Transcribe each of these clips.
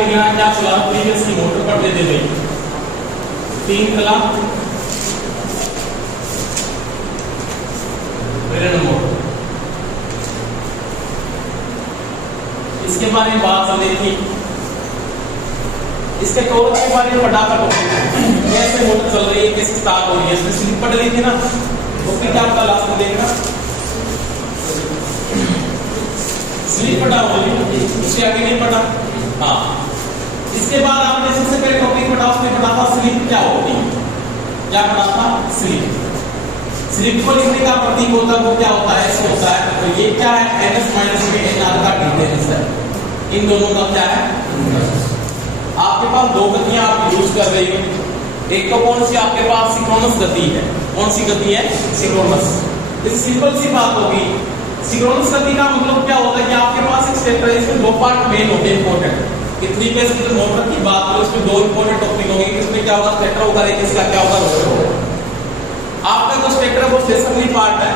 आपके यहाँ क्या चला प्रीवियस की मोटर पर दे भाई 3 चला मोटर। इसके बारे में बात हम देखी, इसके टॉर्क के बारे में पढ़ा था कैसे मोटर चल रही है, कैसे स्टार्ट हो रही है, इसमें स्लिप पढ़ ली थी ना, उसमें क्या होता लास्ट में देखना स्लिप पढ़ा होगी, उससे आगे नहीं पढ़ा। हाँ, इसके बाद आपने सबसे पहले टॉपिक पढ़ा, उसमें पढ़ा था स्लिप क्या होती है, क्या पढ़ा था स्लिप। स्लिप को लिखने का प्रतीक होता है वो क्या होता है, ऐसे होता है। तो ये क्या है, NS माइनस में NR का डिफरेंस है, इन दोनों का क्या है। आपके पास दो गतियां आप यूज कर रही हो, एक तो कौन सी आपके पास सिंक्रोनस गति है, कौन सी गति है सिंक्रोनस। इस सिंपल सी बात होगी, सिंक्रोनस गति का मतलब क्या होता है कि आपके पास एक स्टेटर है, इसमें दो पार्ट मेन होते हैं इंपॉर्टेंट। कि 3 फेज की मोटर की बात करें उसमें दो इंपॉर्टेंट टॉपिक होंगे, इसमें क्या होगा स्टेटर होगा, एक इसका क्या होगा रोटर होगा। आपका जो स्टेटर है वो स्टेशनरी पार्ट है,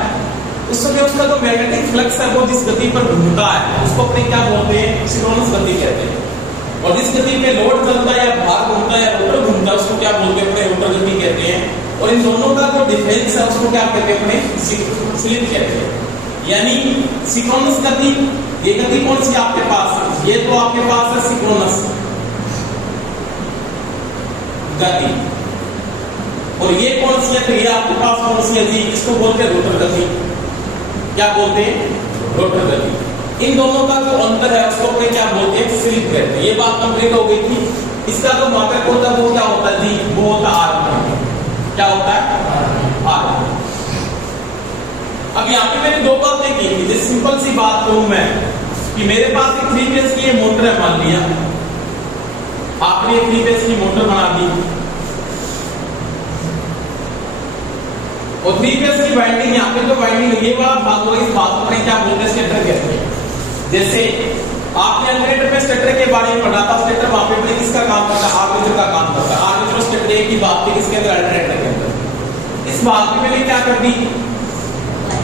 उस समय उसका जो मैग्नेटिक फ्लक्स है वो जिस गति पर घूमता है उसको अपने क्या बोलते हैं, सिंक्रोनस गति कहते हैं। और जिस गति पे लोड चलता है या भार घूमता है या रोटर घूमता है उसको क्या बोलते हैं, अपने रोटर गति कहते हैं। और इन दोनों का जो डिफरेंस है उसको क्या कहते हैं, अपने स्लिप कहते हैं। यानी सिंक्रोनस गति, ये गति कौन सी आपके पास है, ये तो आपके पास है सिंक्रोनस गति, और ये कौन सी है, तो ये आपके पास कौन सी है जी, इसको बोलते हैं रोटर गति। क्या बोलते हैं, रोटर गति। इन दोनों का जो अंतर है उसको अपने क्या बोलते हैं, स्लिप कहते हैं। ये बात कंप्लीट हो गई थी। इसका जो मात्रक होता है वो क्या होता है जी, वो होता है आरपीएम। क्या होता है, आरपीएम। अब यहाँ पे मैंने दो बातें की थी, जैसे सिंपल सी बात करूं मैं कि मेरे पास एक 3 फेज की मोटर है, मान लिया आपने 3 फेज की मोटर बना दी और 3 फेज की वाइंडिंग, यहाँ पे जो वाइंडिंग ये वाला भाग होगा, इस भाग को क्या बोलते हैं, स्टेटर कहते हैं। जैसे आपने जनरेटर में स्टेटर के बारे में पढ़ा था, स्टेटर वहां पे किसका काम करता है, आर्मेचर का काम करता है। आर्मेचर स्टेटर एक ही बात थी किसके अंदर, जनरेटर के अंदर। इस भाग में मैंने क्या कर दी,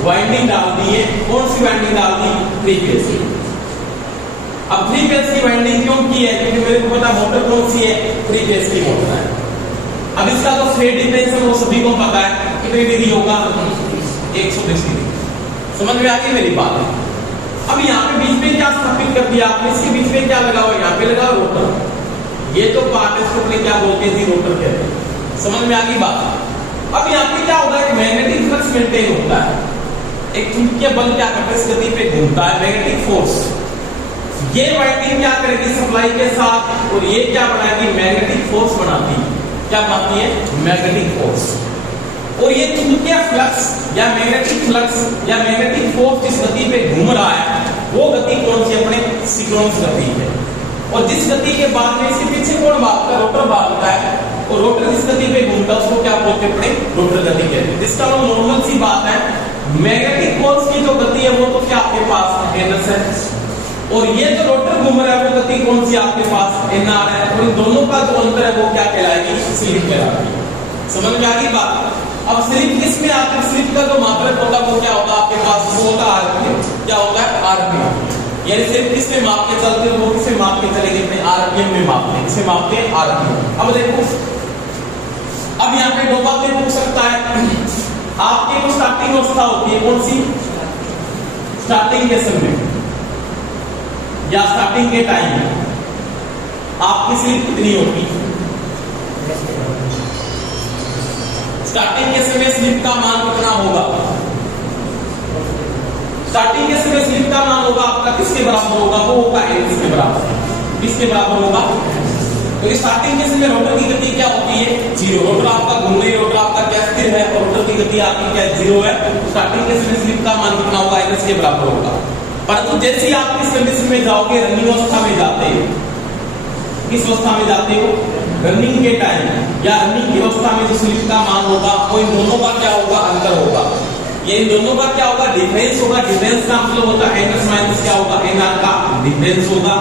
वाइंडिंग डाल दी है, कौन सी वाइंडिंग डाल दी, 3 फेज की। अब 3 फेज की वाइंडिंग क्यों की है, क्योंकि मेरे को पता मोटर कौन सी है, 3 फेज की मोटर है। अब इसका जो फेज डिफरेंस है वो सभी को पता है, कितनी डिग्री होगा, 120 डिग्री। समझ में आ गई मेरी बात। अब यहाँ पे बीच में क्या स्थापित कर दिया आपने, इसके बीच में क्या लगा हुआ, यहाँ पे लगा रोटर। ये जो पार्ट है इसको क्या बोलते हैं, रोटर कहते हैं। समझ में आ गई बात। अब यहाँ पे क्या होता है, मैग्नेटिक फ्लक्स मेंटेन होता है, एक चुंबकीय बल क्या करता है, इस गति पे घूमता है, मैग्नेटिक फोर्स। ये वाइंडिंग क्या करेगी सप्लाई के साथ, और ये क्या बनाएगी, मैग्नेटिक फोर्स बनाती है। क्या बनाती है, मैग्नेटिक फोर्स। और ये चुंबकीय फ्लक्स या मैग्नेटिक फ्लक्स या मैग्नेटिक फोर्स जिस गति पे घूम रहा है वो गति कौन सी, अपने सिंक्रोनस गति है। और जिस गति के बाद में इसके पीछे कौन भागता है, रोटर भागता है, और रोटर जिस गति पे घूमता है उसको क्या बोलते हैं, अपने रोटर गति कहते हैं। जिसका नॉर्मल सी बात है, मैग्नेटिक फोर्स की जो गति है वो तो क्या आपके पास NS है, और ये जो रोटर घूम रहा है वो गति कौन सी आपके पास, NR है। और इन दोनों का जो अंतर है वो क्या कहलाएगी, स्लिप कहलाएगी। समझ में आ गई बात। अब स्लिप किसमें आती है, स्लिप का जो मात्रक होता है वो क्या होता है आपके पास, वो होता है आरपीएम। क्या होता है, आरपीएम। यानी स्लिप किसमें माप के चलते हैं, वो किसे माप के चलेंगे, अपने आरपीएम में मापते हैं। किसे मापते हैं, आरपीएम। अब देखो, अब यहाँ पे दो बातें पूछ सकता है आपकी जो स्टार्टिंग अवस्था होती है कौन सी, स्टार्टिंग के समय या स्टार्टिंग के टाइम आपकी स्लिप कितनी होगी, स्टार्टिंग के समय स्लिप का मान कितना होगा, स्टार्टिंग के समय स्लिप का मान होगा आपका किसके बराबर होगा, वो होगा NS के बराबर। किसके बराबर होगा, तो स्टार्टिंग के समय रोटर की गति क्या होती है, 0। रोटर आपका घूम रही है, रोटर आपका क्या स्थिर है, और रोटर की गति आपकी क्या 0 है। स्टार्टिंग के समय स्लिप का मान कितना होगा, NS के बराबर होगा। परंतु जैसे ही आप इस कंडीशन में जाओगे, रनिंग अवस्था में जाते हो, किस अवस्था में जाते हो, रनिंग के टाइम या रनिंग की अवस्था में जो स्लिप का मान होगा वो इन दोनों का क्या होगा, अंतर होगा। ये इन दोनों का क्या होगा, डिफरेंस होगा। डिफरेंस का मतलब होता है NS माइनस क्या होगा, NR का डिफरेंस होगा।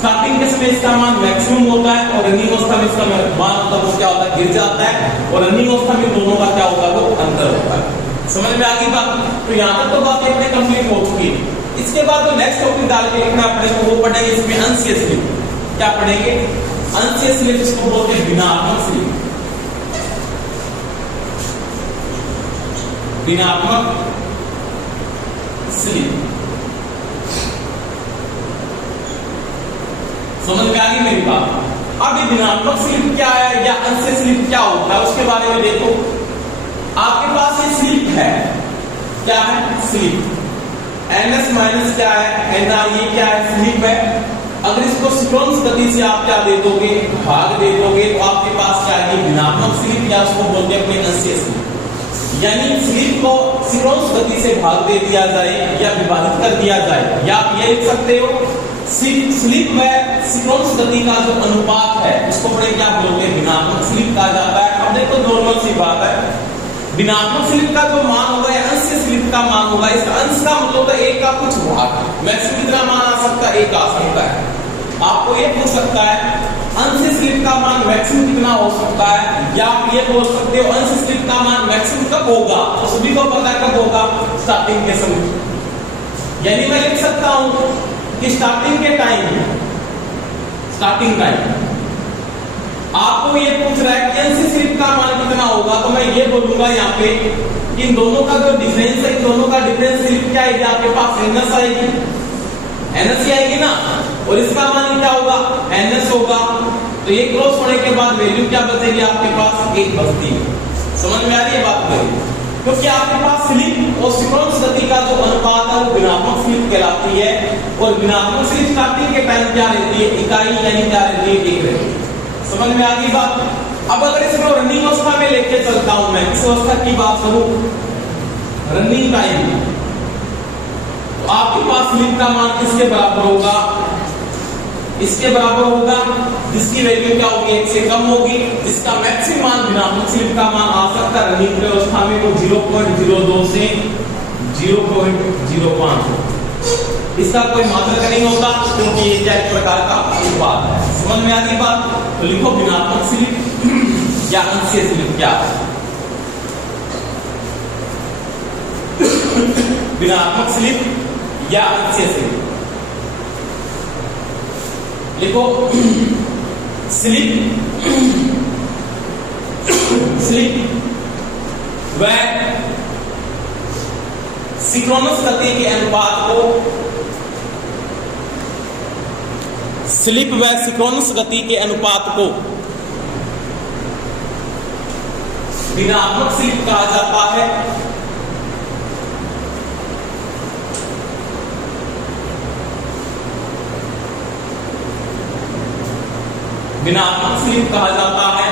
स्टार्टिंग के समय इसका मान मैक्सिमम होता है और रनिंग अवस्था में इसका मान होता है वो क्या होता है, गिर जाता है। और रनिंग अवस्था में दोनों का क्या होगा, वो अंतर होता है। समझ में आ गई बात। तो यहाँ तक तो बात अपने कंप्लीट हो चुकी है। इसके बाद जो नेक्स्ट टॉपिक डाल के लिखना अपने को वो पढ़ेंगे इसमें अंशीय स्लिप। क्या पढ़ेंगे? अंशीय स्लिप इसको बोलते हैं भिन्नात्मक स्लिप। भिन्नात्मक स्लिप समझ में आ गई मेरी बात? अब ये भिन्नात्मक स्लिप क्या है या अंशीय स्लिप क्या होता है उसके बारे में देखो। आपके पास ये स्लिप है, क्या है? स्लिप। ns माइनस क्या है? nr, ये क्या है? स्लिप है। अगर इसको सिंक्रोनस गति से आप क्या दे दोगे? भाग दे दोगे, तो आपके पास क्या है? भिन्नात्मक स्लिप या उसको बोलते हैं अपने अंशीय स्लिप। यानी स्लिप को सिंक्रोनस गति से भाग दे दिया जाए या विभाजित कर दिया जाए, या आप ये लिख सकते हो स्लिप व सिंक्रोनस गति का जो अनुपात है उसको बड़े क्या बोलते हैं? भिन्नात्मक स्लिप कहा जाता है। अब देखो नॉर्मल सी बात है, भिन्नात्मक स्लिप का जो मान होगा या अंशीय स्लिप का मान होगा, इसका अंश का मतलब है एक का कुछ भाग। मैक्सिमम कितना मान आ सकता है? एक आ सकता है। आपको ये पूछ सकता है अंशीय स्लिप का मान मैक्सिमम कितना हो सकता है, या आप ये बोल सकते हो अंशीय स्लिप का मान मैक्सिमम कब होगा? तो सभी को पता है कब होगा? स्टार्टिंग के समय। यानी मैं लिख सकता हूं कि स्टार्टिंग के टाइम, स्टार्टिंग टाइम आपको ये पूछ रहा है कि अंशीय स्लिप का मान कितना होगा, तो मैं ये बोलूंगा यहाँ पे कि इन दोनों का जो डिफरेंस है, इन दोनों का डिफरेंस स्लिप क्या आएगी? आपके पास ns आएगी, ns ही आएगी ना, और इसका मान क्या होगा? ns होगा। तो ये क्रॉस होने के बाद वैल्यू क्या बचेगी? आपके पास एक बचती है। समझ में आ रही है बात मेरी? क्योंकि आपके पास स्लिप और सिंक्रोनस गति का जो अनुपात है वो भिन्नात्मक स्लिप कहलाती है, और भिन्नात्मक स्लिप स्टार्टिंग के टाइम क्या रहती है? इकाई यानी क्या रहती है? एक रहती है। समझ में आ गई बात? अब अगर इसको रनिंग अवस्था में लेके चलता हूं मैं, किस अवस्था की बात करूं? रनिंग टाइम, तो आपके पास स्लिप का मान किसके बराबर होगा? इसके बराबर होगा, जिसकी वैल्यू क्या होगी? 1 से कम होगी। इसका मैक्सिमम मान भिन्नात्मक स्लिप का मान आ सकता है रनिंग अवस्था में वो 0.02 से 0.05 हो। इसका कोई मात्रक नहीं होता, क्योंकि ये क्या एक प्रकार का अनुपात है। समझ में आ गई बात? तो लिखो भिन्नात्मक स्लिप या अंशीय स्लिप क्या है? भिन्नात्मक स्लिप या अंशीय स्लिप लिखो। स्लिप व सिंक्रोनस गति के अनुपात को, स्लिप व सिंक्रोनस गति के अनुपात को भिन्नात्मक स्लिप कहा जाता है। भिन्नात्मक स्लिप कहा जाता है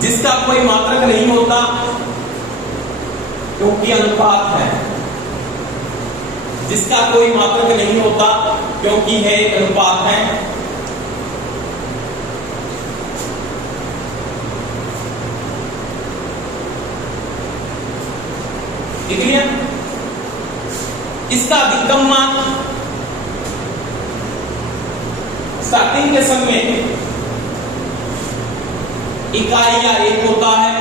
जिसका कोई मात्रक नहीं होता, क्योंकि अनुपात है। जिसका कोई मात्रक नहीं होता क्योंकि है अनुपात है। ठीक है? इसका अधिकतम मान स्टार्टिंग के समय इकाई या 1 होता है।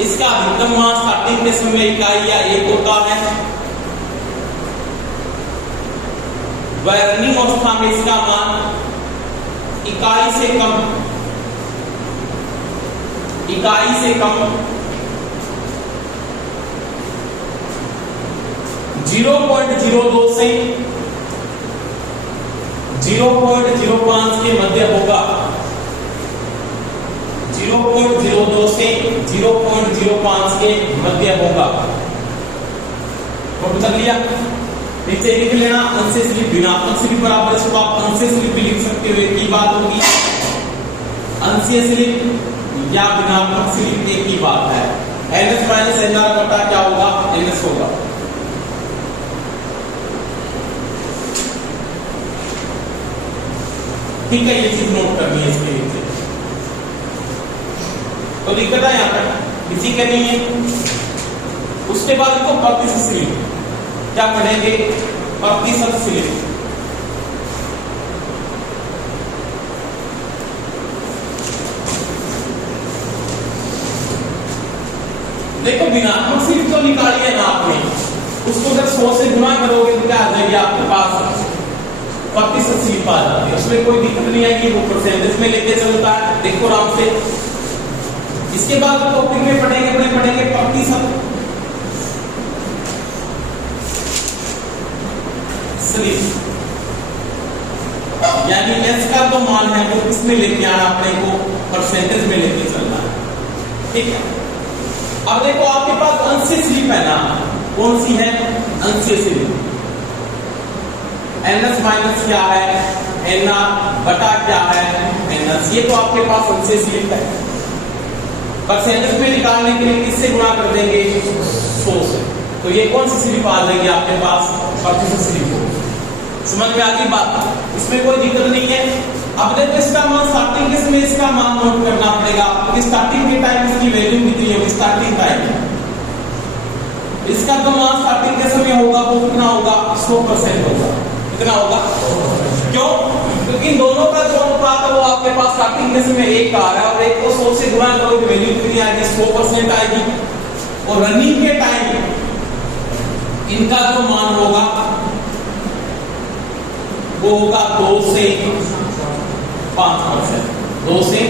इसका अधिकतम मान स्टार्टिंग के समय इकाई या 1 होता है। वह रनिंग अवस्था में इसका मान इकाई से कम 0.02 से 0.05 के मध्य होगा। 0.02 से 0.05 के मध्य होगा। तो कर लिया, नीचे लिख लेना अंशीय स्लिप भिन्नात्मक स्लिप बराबर, इसको आप अंशीय स्लिप भी लिख सकते हो। एक ही बात होगी, अंशीय स्लिप या भिन्नात्मक स्लिप एक ही बात है। ns माइनस nr बटा क्या होगा? ns होगा। ठीक है, ये चीज नोट करनी है इसके नीचे। तो दिक्कत है यहाँ पर किसी का नहीं है। उसके बाद इसको प्रतिशत स्लिप क्या पढ़ेंगे? प्रतिशत स्लिप। देखो ऋणात्मक स्लिप तो निकाली है ना आपने, उसको अगर 100 से गुणा करोगे तो क्या आ जाएगी आपके पास प्रतिशत स्लिप आ जाती है। उसमें कोई दिक्कत नहीं आएगी, वो परसेंटेज में लेके चलता है। देखो आराम से। इसके बाद टॉपिक में पढ़ेंगे प्रतिशत स्लिप, यानी एस का जो मान है वो किसमें लेके आना, अपने को परसेंटेज में लेके चलना है। ठीक है। अब देखो आपके पास अंशीय स्लिप है ना, कौन सी है? अंशीय स्लिप। एनएस माइनस क्या है, एनआर बटा क्या है, एनएस। ये तो आपके पास अंशीय स्लिप है। परसेंटेज में निकालने के लिए किससे गुणा कर देंगे? 100 से। तो ये कौन सी स्लिप आ जाएगी आपके पास? प्रतिशत स्लिप। समझ में आ गई बात? इसमें कोई दिक्कत नहीं है। अब देखो इसका मान स्टार्टिंग के समय इसका मान नोट करना पड़ेगा, क्योंकि स्टार्टिंग के टाइम इसकी वैल्यू कितनी होगी? स्टार्टिंग टाइम इसका जो मान स्टार्टिंग के समय होगा वो कितना होगा? 100% होगा। कितना होगा? क्यों? क्योंकि इन दोनों का जो अनुपात है वो आपके पास स्टार्टिंग के समय 1 आ रहा है, और 1 को 100 से गुणा करोगे वैल्यू कितनी आएगी? 100% आएगी। और रनिंग के टाइम इनका जो मान होगा वो होगा 2 से 5%। 2 से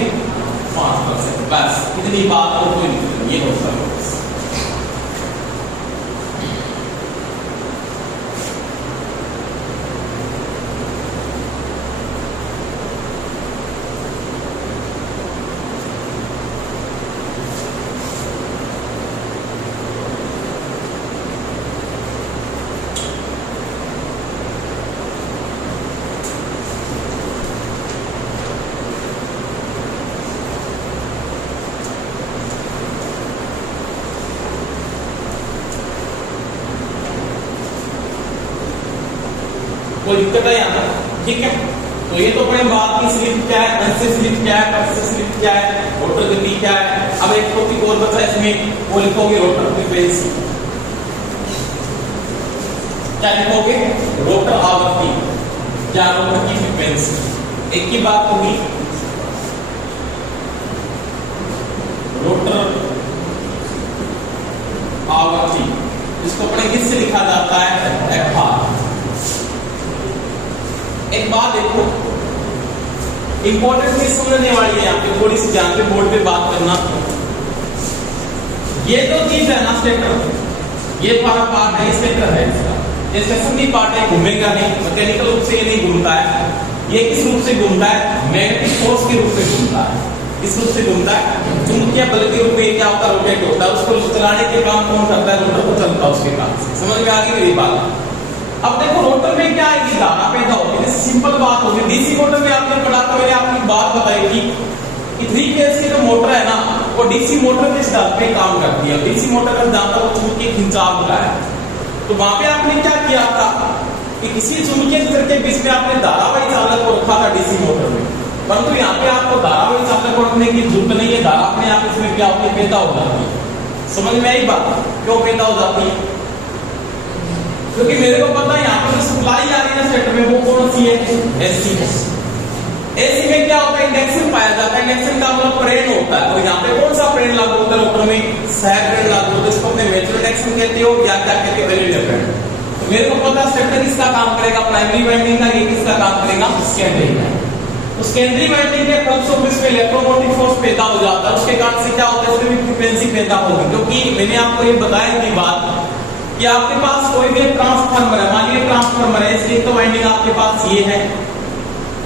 5%। बस इतनी बात और कोई नहीं, ये होता है। कोई दिक्कत है यहाँ पर? ठीक है। तो ये तो अपने बात की स्लिप क्या है, अंशीय स्लिप क्या है, प्रतिशत स्लिप क्या है, रोटर गति क्या है। अब एक टॉपिक और बचा इसमें, वो लिखोगे रोटर फ्रीक्वेंसी। क्या लिखोगे? रोटर आवृत्ति या रोटर की फ्रीक्वेंसी। एक ही बात होगी, रोटर आवृत्ति, इसको अपने किससे लिखा जाता है? एफआर। एक बात देखो, इंपॉर्टेंट चीज समझने वाली है यहाँ पे, थोड़ी सी ध्यान पे बोर्ड पे बात करना। ये जो चीज है ना स्टेटर, ये वाला पार्ट है, स्टेटर है इसका। ये स्टेशनरी पार्ट है, घूमेगा नहीं, मैकेनिकल रूप से ये नहीं घूमता है। ये किस रूप से घूमता है? मैग्नेटिक फोर्स के रूप से घूमता है। किस रूप से घूमता है? चुंबकीय बल के रूप में क्या होता है? रोटेट होता है। उसको चलाने के काम कौन करता है? रोटर को चलता है उसके काम से। समझ में आ गई मेरी बात? अब देखो रोटर में क्या आएगी? धारा पैदा होगी। सिंपल बात होगी। डीसी मोटर में आपने पढ़ा तो मैंने आपको बात बताई थी कि 3 फेज की जो मोटर है ना, वो डीसी मोटर के सिद्धांत पे काम करती है। डीसी मोटर का सिद्धांत वो चुंबकीय खिंचाव का है। तो वहां पे आपने क्या किया था कि किसी चुंबकीय क्षेत्र के बीच में आपने धारावाही चालक को रखा था डीसी मोटर में, परंतु यहाँ पे आपको धारावाही चालक को रखने की जरूरत नहीं है। धारा अपने आप इसमें क्या होती है? पैदा हो जाती है। समझ में आई बात? क्यों पैदा हो जाती है? क्योंकि मेरे को पता है यहाँ पर जो सप्लाई आ रही है स्टेटर में वो कौन सी है? एसी। एसी में क्या होता है? इंडक्शन पाया जाता है। इंडक्शन का मतलब प्रेरण होता है। और यहाँ पे कौन सा प्रेरण लागू होता है? रोटर में सहायक प्रेरण लागू होता है। इसको अपने म्यूचुअल इंडक्शन कहते हो या क्या कहते हो? वैल्यू प्रेरण। तो मेरे को पता है स्टेटर किसका काम करेगा? प्राइमरी वाइंडिंग का। ये किसका काम करेगा? सेकेंडरी का। तो सेकेंडरी वाइंडिंग के फलस्वरूप इसमें इलेक्ट्रोमोटिव फोर्स पैदा हो जाता है। उसके कारण से क्या होता है? उसमें फ्रीक्वेंसी पैदा होगी। क्योंकि मैंने आपको ये बताया थी बात कि आपके पास कोई भी ट्रांसफार्मर है, मान लीजिए ट्रांसफार्मर है, इसकी तो वाइंडिंग आपके पास ये है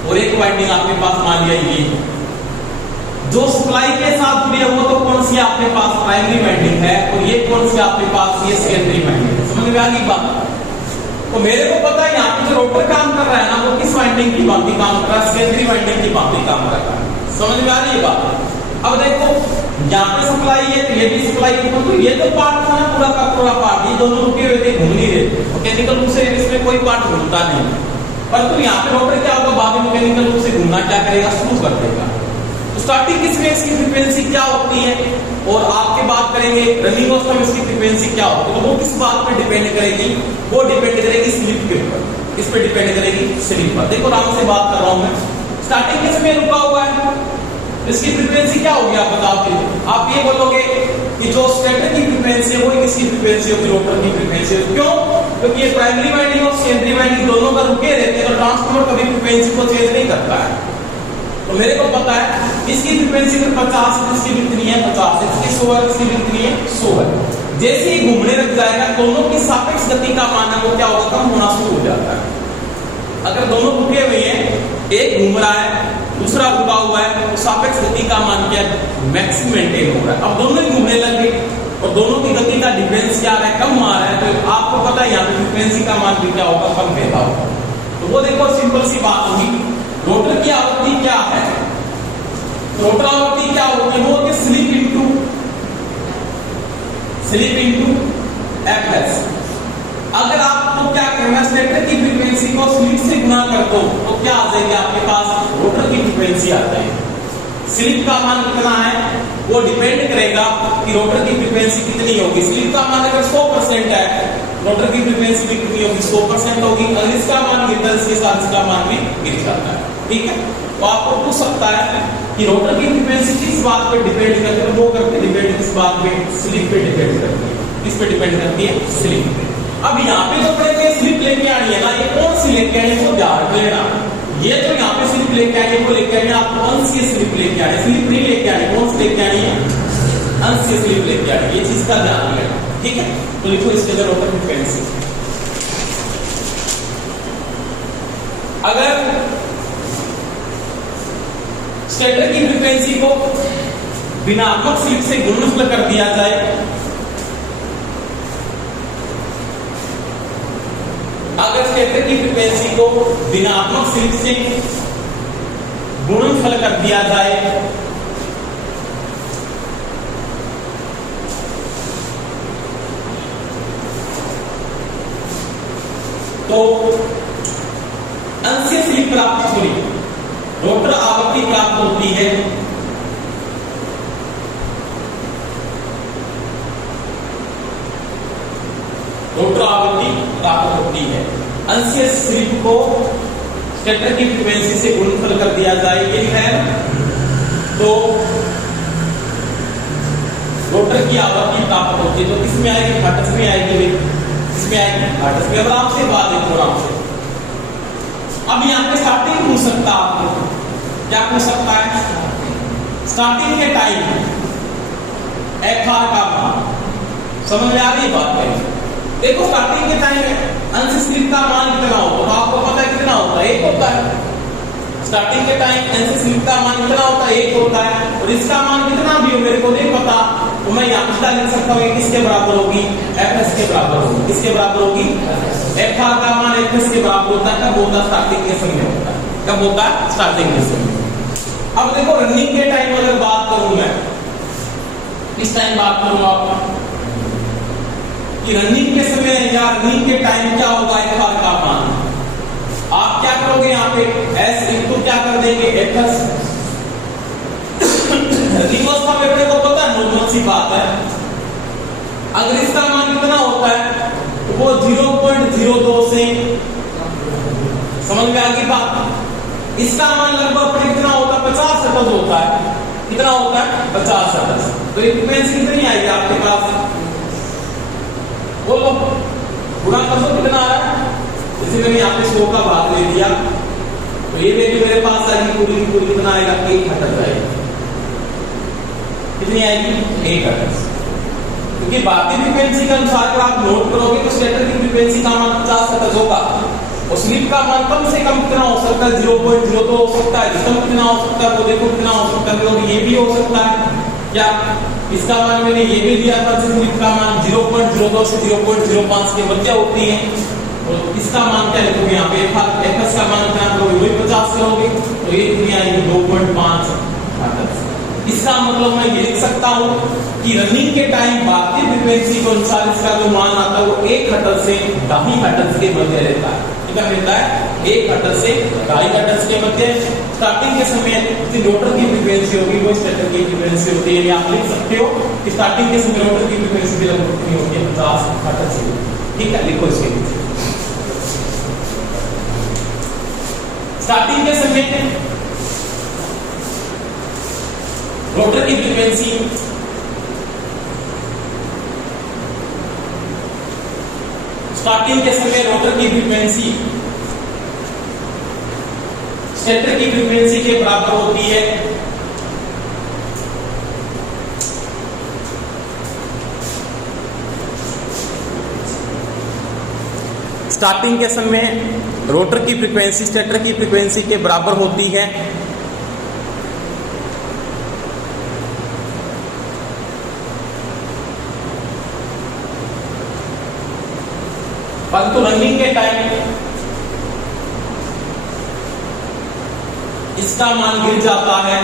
और एक वाइंडिंग आपके पास मान लिया ये। जो सप्लाई के साथ जुड़ी है वो तो कौन सी आपके पास? प्राइमरी वाइंडिंग है। और ये कौन सी आपके पास? ये सेकेंडरी वाइंडिंग है। समझ में आ गई बात? तो मेरे को पता है यहाँ पे जो रोटर काम कर रहा है ना, वो किस वाइंडिंग की भांति काम कर रहा है? सेकेंडरी वाइंडिंग की भांति काम कर रहा है। समझ में आ रही है बात? अब देखो यहाँ पे सप्लाई है, तो ये भी सप्लाई है। तो ये जो पार्ट था ना, पूरा का पूरा पार्ट, ये दोनों रुके हुए थे, घूम नहीं रहे। मैकेनिकल रूप से इसमें कोई पार्ट घूमता नहीं, परंतु यहाँ पे रोटर क्या होगा? बाद में मैकेनिकल रूप से घूमना क्या करेगा? शुरू कर देगा। तो स्टार्टिंग किस में इसकी फ्रीक्वेंसी क्या होती है? और आपके बात करेंगे रनिंग अवस्था में इसकी फ्रीक्वेंसी क्या होती है। तो वो किस बात पे डिपेंड करेगी? वो डिपेंड करेगी स्लिप के ऊपर। इस पे डिपेंड करेगी स्लिप पर। देखो आराम से बात कर रहा हूं मैं। स्टार्टिंग के समय रुका हुआ है, इसकी फ्रीक्वेंसी क्या होगी? आप बताओ। आप ये बोलोगे कि जो स्टेटर की फ्रीक्वेंसी है वो किसकी फ्रीक्वेंसी होगी, रोटर की फ्रीक्वेंसी होगी। क्यों? क्योंकि ये प्राइमरी वाइंडिंग और सेकेंडरी वाइंडिंग दोनों का रुके रहते हैं, तो ट्रांसफार्मर कभी फ्रीक्वेंसी को चेंज नहीं करता है। तो मेरे को पता है इसकी फ्रीक्वेंसी अगर 50 है, इसकी कितनी है 50, इसकी 100 है, इसकी कितनी है 100 है। जैसे ही घूमने लग जाएगा दोनों की सापेक्ष गति का मान है वो क्या होगा, कम होना शुरू हो जाता है। अगर दोनों रुके हुए हैं, एक घूम रहा है दूसरा रुका हुआ है, तो सापेक्ष गति का मान क्या है, मैक्सिमम मेंटेन हो रहा है। अब दोनों ही घूमने लग गए और दोनों की गति का डिफरेंस क्या है, कम आ रहा है, तो आपको पता है यहाँ पे फ्रीक्वेंसी का मान भी क्या होगा, कम देता होगा। तो वो देखो सिंपल सी बात होगी, रोटर की आवृत्ति क्या है, रोटर आवृत्ति क्या होगी, वो होगी स्लिप इनटू एफएस। अगर आपको क्या करना, स्टेटर की फ्रीक्वेंसी को स्लिप से गुणा कर दो तो क्या आ जाएगी आपके पास, रोटर की फ्रीक्वेंसी आ जाएगी। स्लिप का मान कितना है वो डिपेंड करेगा कि रोटर की फ्रीक्वेंसी कितनी होगी। स्लिप का मान अगर 100% है, रोटर की फ्रीक्वेंसी भी कितनी होगी, 100% होगी। अगर इसका मान गिरता है, इसके साथ इसका मान भी गिर जाता है। ठीक है, तो आपको पूछ सकता है कि रोटर की फ्रीक्वेंसी किस बात पे डिपेंड करती है, वो करके डिपेंड किस बात पे, स्लिप पे डिपेंड करती है। किस पे डिपेंड करती है, स्लिप पे। अब यहाँ पे जो अपने को स्लिप लेके आनी है ना, ये कौन सी लेके आनी है वो ध्यान रख लेना। ये तो यहाँ पे स्लिप लेके आनी है, वो लेके आनी है, आप कौन सी स्लिप लेके आनी है, स्लिप नहीं लेके आनी, कौन सी लेके आनी है, अंश से स्लिप लेके आनी है। ये चीज का ध्यान रखना। ठीक है, तो लिखो इसके अंदर रोटर फ्रीक्वेंसी। अगर स्टेटर की फ्रीक्वेंसी को ऋणात्मक स्लिप से गुणनफल कर दिया जाए, अगर स्टेटर की फ्रीक्वेंसी को ऋणात्मक स्लिप से गुणनफल कर दिया जाए तो अंशीय स्लिप प्राप्त होगी, रोटर आवृत्ति प्राप्त होती है रोटर आवृत्ति प्राप्त होती है। अंशीय स्लिप को स्टेटर की फ्रीक्वेंसी से गुणनफल कर दिया जाए, ये है तो रोटर की आवृत्ति प्राप्त होती है। तो किसमें आएगी, हर्ट्ज में आएगी, इसमें आएगी हर्ट्ज में। आराम से बात देखो, आराम से। अब यहाँ पे स्टार्टिंग पूछ सकता है आपको, क्या पूछ सकता है, स्टार्टिंग के टाइम एफ आर का मान, समझ में आ रही बात है। देखो स्टार्टिंग के टाइम अंश स्लिप का मान कितना होता है, तो आपको पता है कितना होता है, 1 होता है। स्टार्टिंग के टाइम अंश स्लिप का मान कितना होता है, 1 होता है। और इसका मान कितना भी हो मेरे को नहीं पता, तो मैं यहाँ पे लिख सकता हूँ किसके बराबर होगी, एफएस के बराबर होगी। किसके बराबर होगी, एफ आर का मान एफएस के बराबर होता है। कब होता है, स्टार्टिंग के समय होता है। कब होता है, स्टार्टिंग के समय। अब देखो रनिंग के टाइम अगर बात करूं मैं, इस टाइम बात करूं आप कि रनिंग के समय या रनिंग के टाइम क्या होगा, एफ आर का मान। आप क्या करोगे यहाँ पे, एस इनटू क्या कर देंगे, एफएस। रनिंग अवस्था में अपने को पता है, नॉर्मल सी बात है। अगर इसका मान कितना होता है तो वो 0.02 से, समझ में आ गई बात। इसका मान लगभग कितना होता है, 50 हर्ट्ज होता है। कितना होता है, 50 हर्ट्ज। तो ये फ्रीक्वेंसी कितनी आएगी आपके पास, बोलो, गुणा कर दो, कितना आ रहा है। जैसे मैंने यहाँ पे 100 का भाग ले दिया तो ये वैल्यू मेरे पास आएगी पूरी की पूरी, कितना आएगा, 1 हर्ट्ज आएगी। कितनी आएगी, 1 हर्ट्ज। क्योंकि भारतीय फ्रीक्वेंसी के अनुसार अगर आप नोट करोगे तो स्टेटर की फ्रीक्वेंसी का मान 50 हर्ट्ज होगा और स्लिप का मान कम से कम कितना हो सकता है, 0.02 हो सकता है। इसका कितना हो सकता है वो देखो, कितना हो सकता है, तो ये भी हो सकता है क्या, इसका मान मैंने ये भी दिया था, स्लिप का मान 0.02 से 0.05 के मध्य होती है। तो इसका मान क्या लिखोगे यहाँ पे, एफएस का मान कितना करोगे, वही 50 करोगे, तो ये कितनी आएगी, 2.5 हर्ट्ज। इसका मतलब मैं ये लिख सकता हूँ कि रनिंग के टाइम भारतीय फ्रीक्वेंसी के अनुसार इसका जो मान आता है वो 1 हर्ट्ज से 2.5 हर्ट्ज के मध्य रहता है। कितना रहता है, 1 हर्ट्ज से 2.5 हर्ट्ज के मध्य। स्टार्टिंग के समय जितनी रोटर की फ्रीक्वेंसी होगी वो स्टेटर की फ्रीक्वेंसी होती है। आप लिख सकते हो कि स्टार्टिंग के समय रोटर की फ्रीक्वेंसी भी लगभग कितनी होती है, 50 हर्ट्ज से। ठीक है, लिखो इसके नीचे। स्टार्टिंग के समय रोटर की फ्रीक्वेंसी स्टार्टिंग के समय रोटर की फ्रीक्वेंसी स्टेटर की फ्रीक्वेंसी के बराबर होती है। स्टार्टिंग के समय रोटर की फ्रीक्वेंसी स्टेटर की फ्रीक्वेंसी के बराबर होती है। परंतु रनिंग के टाइम इसका मान गिर जाता है।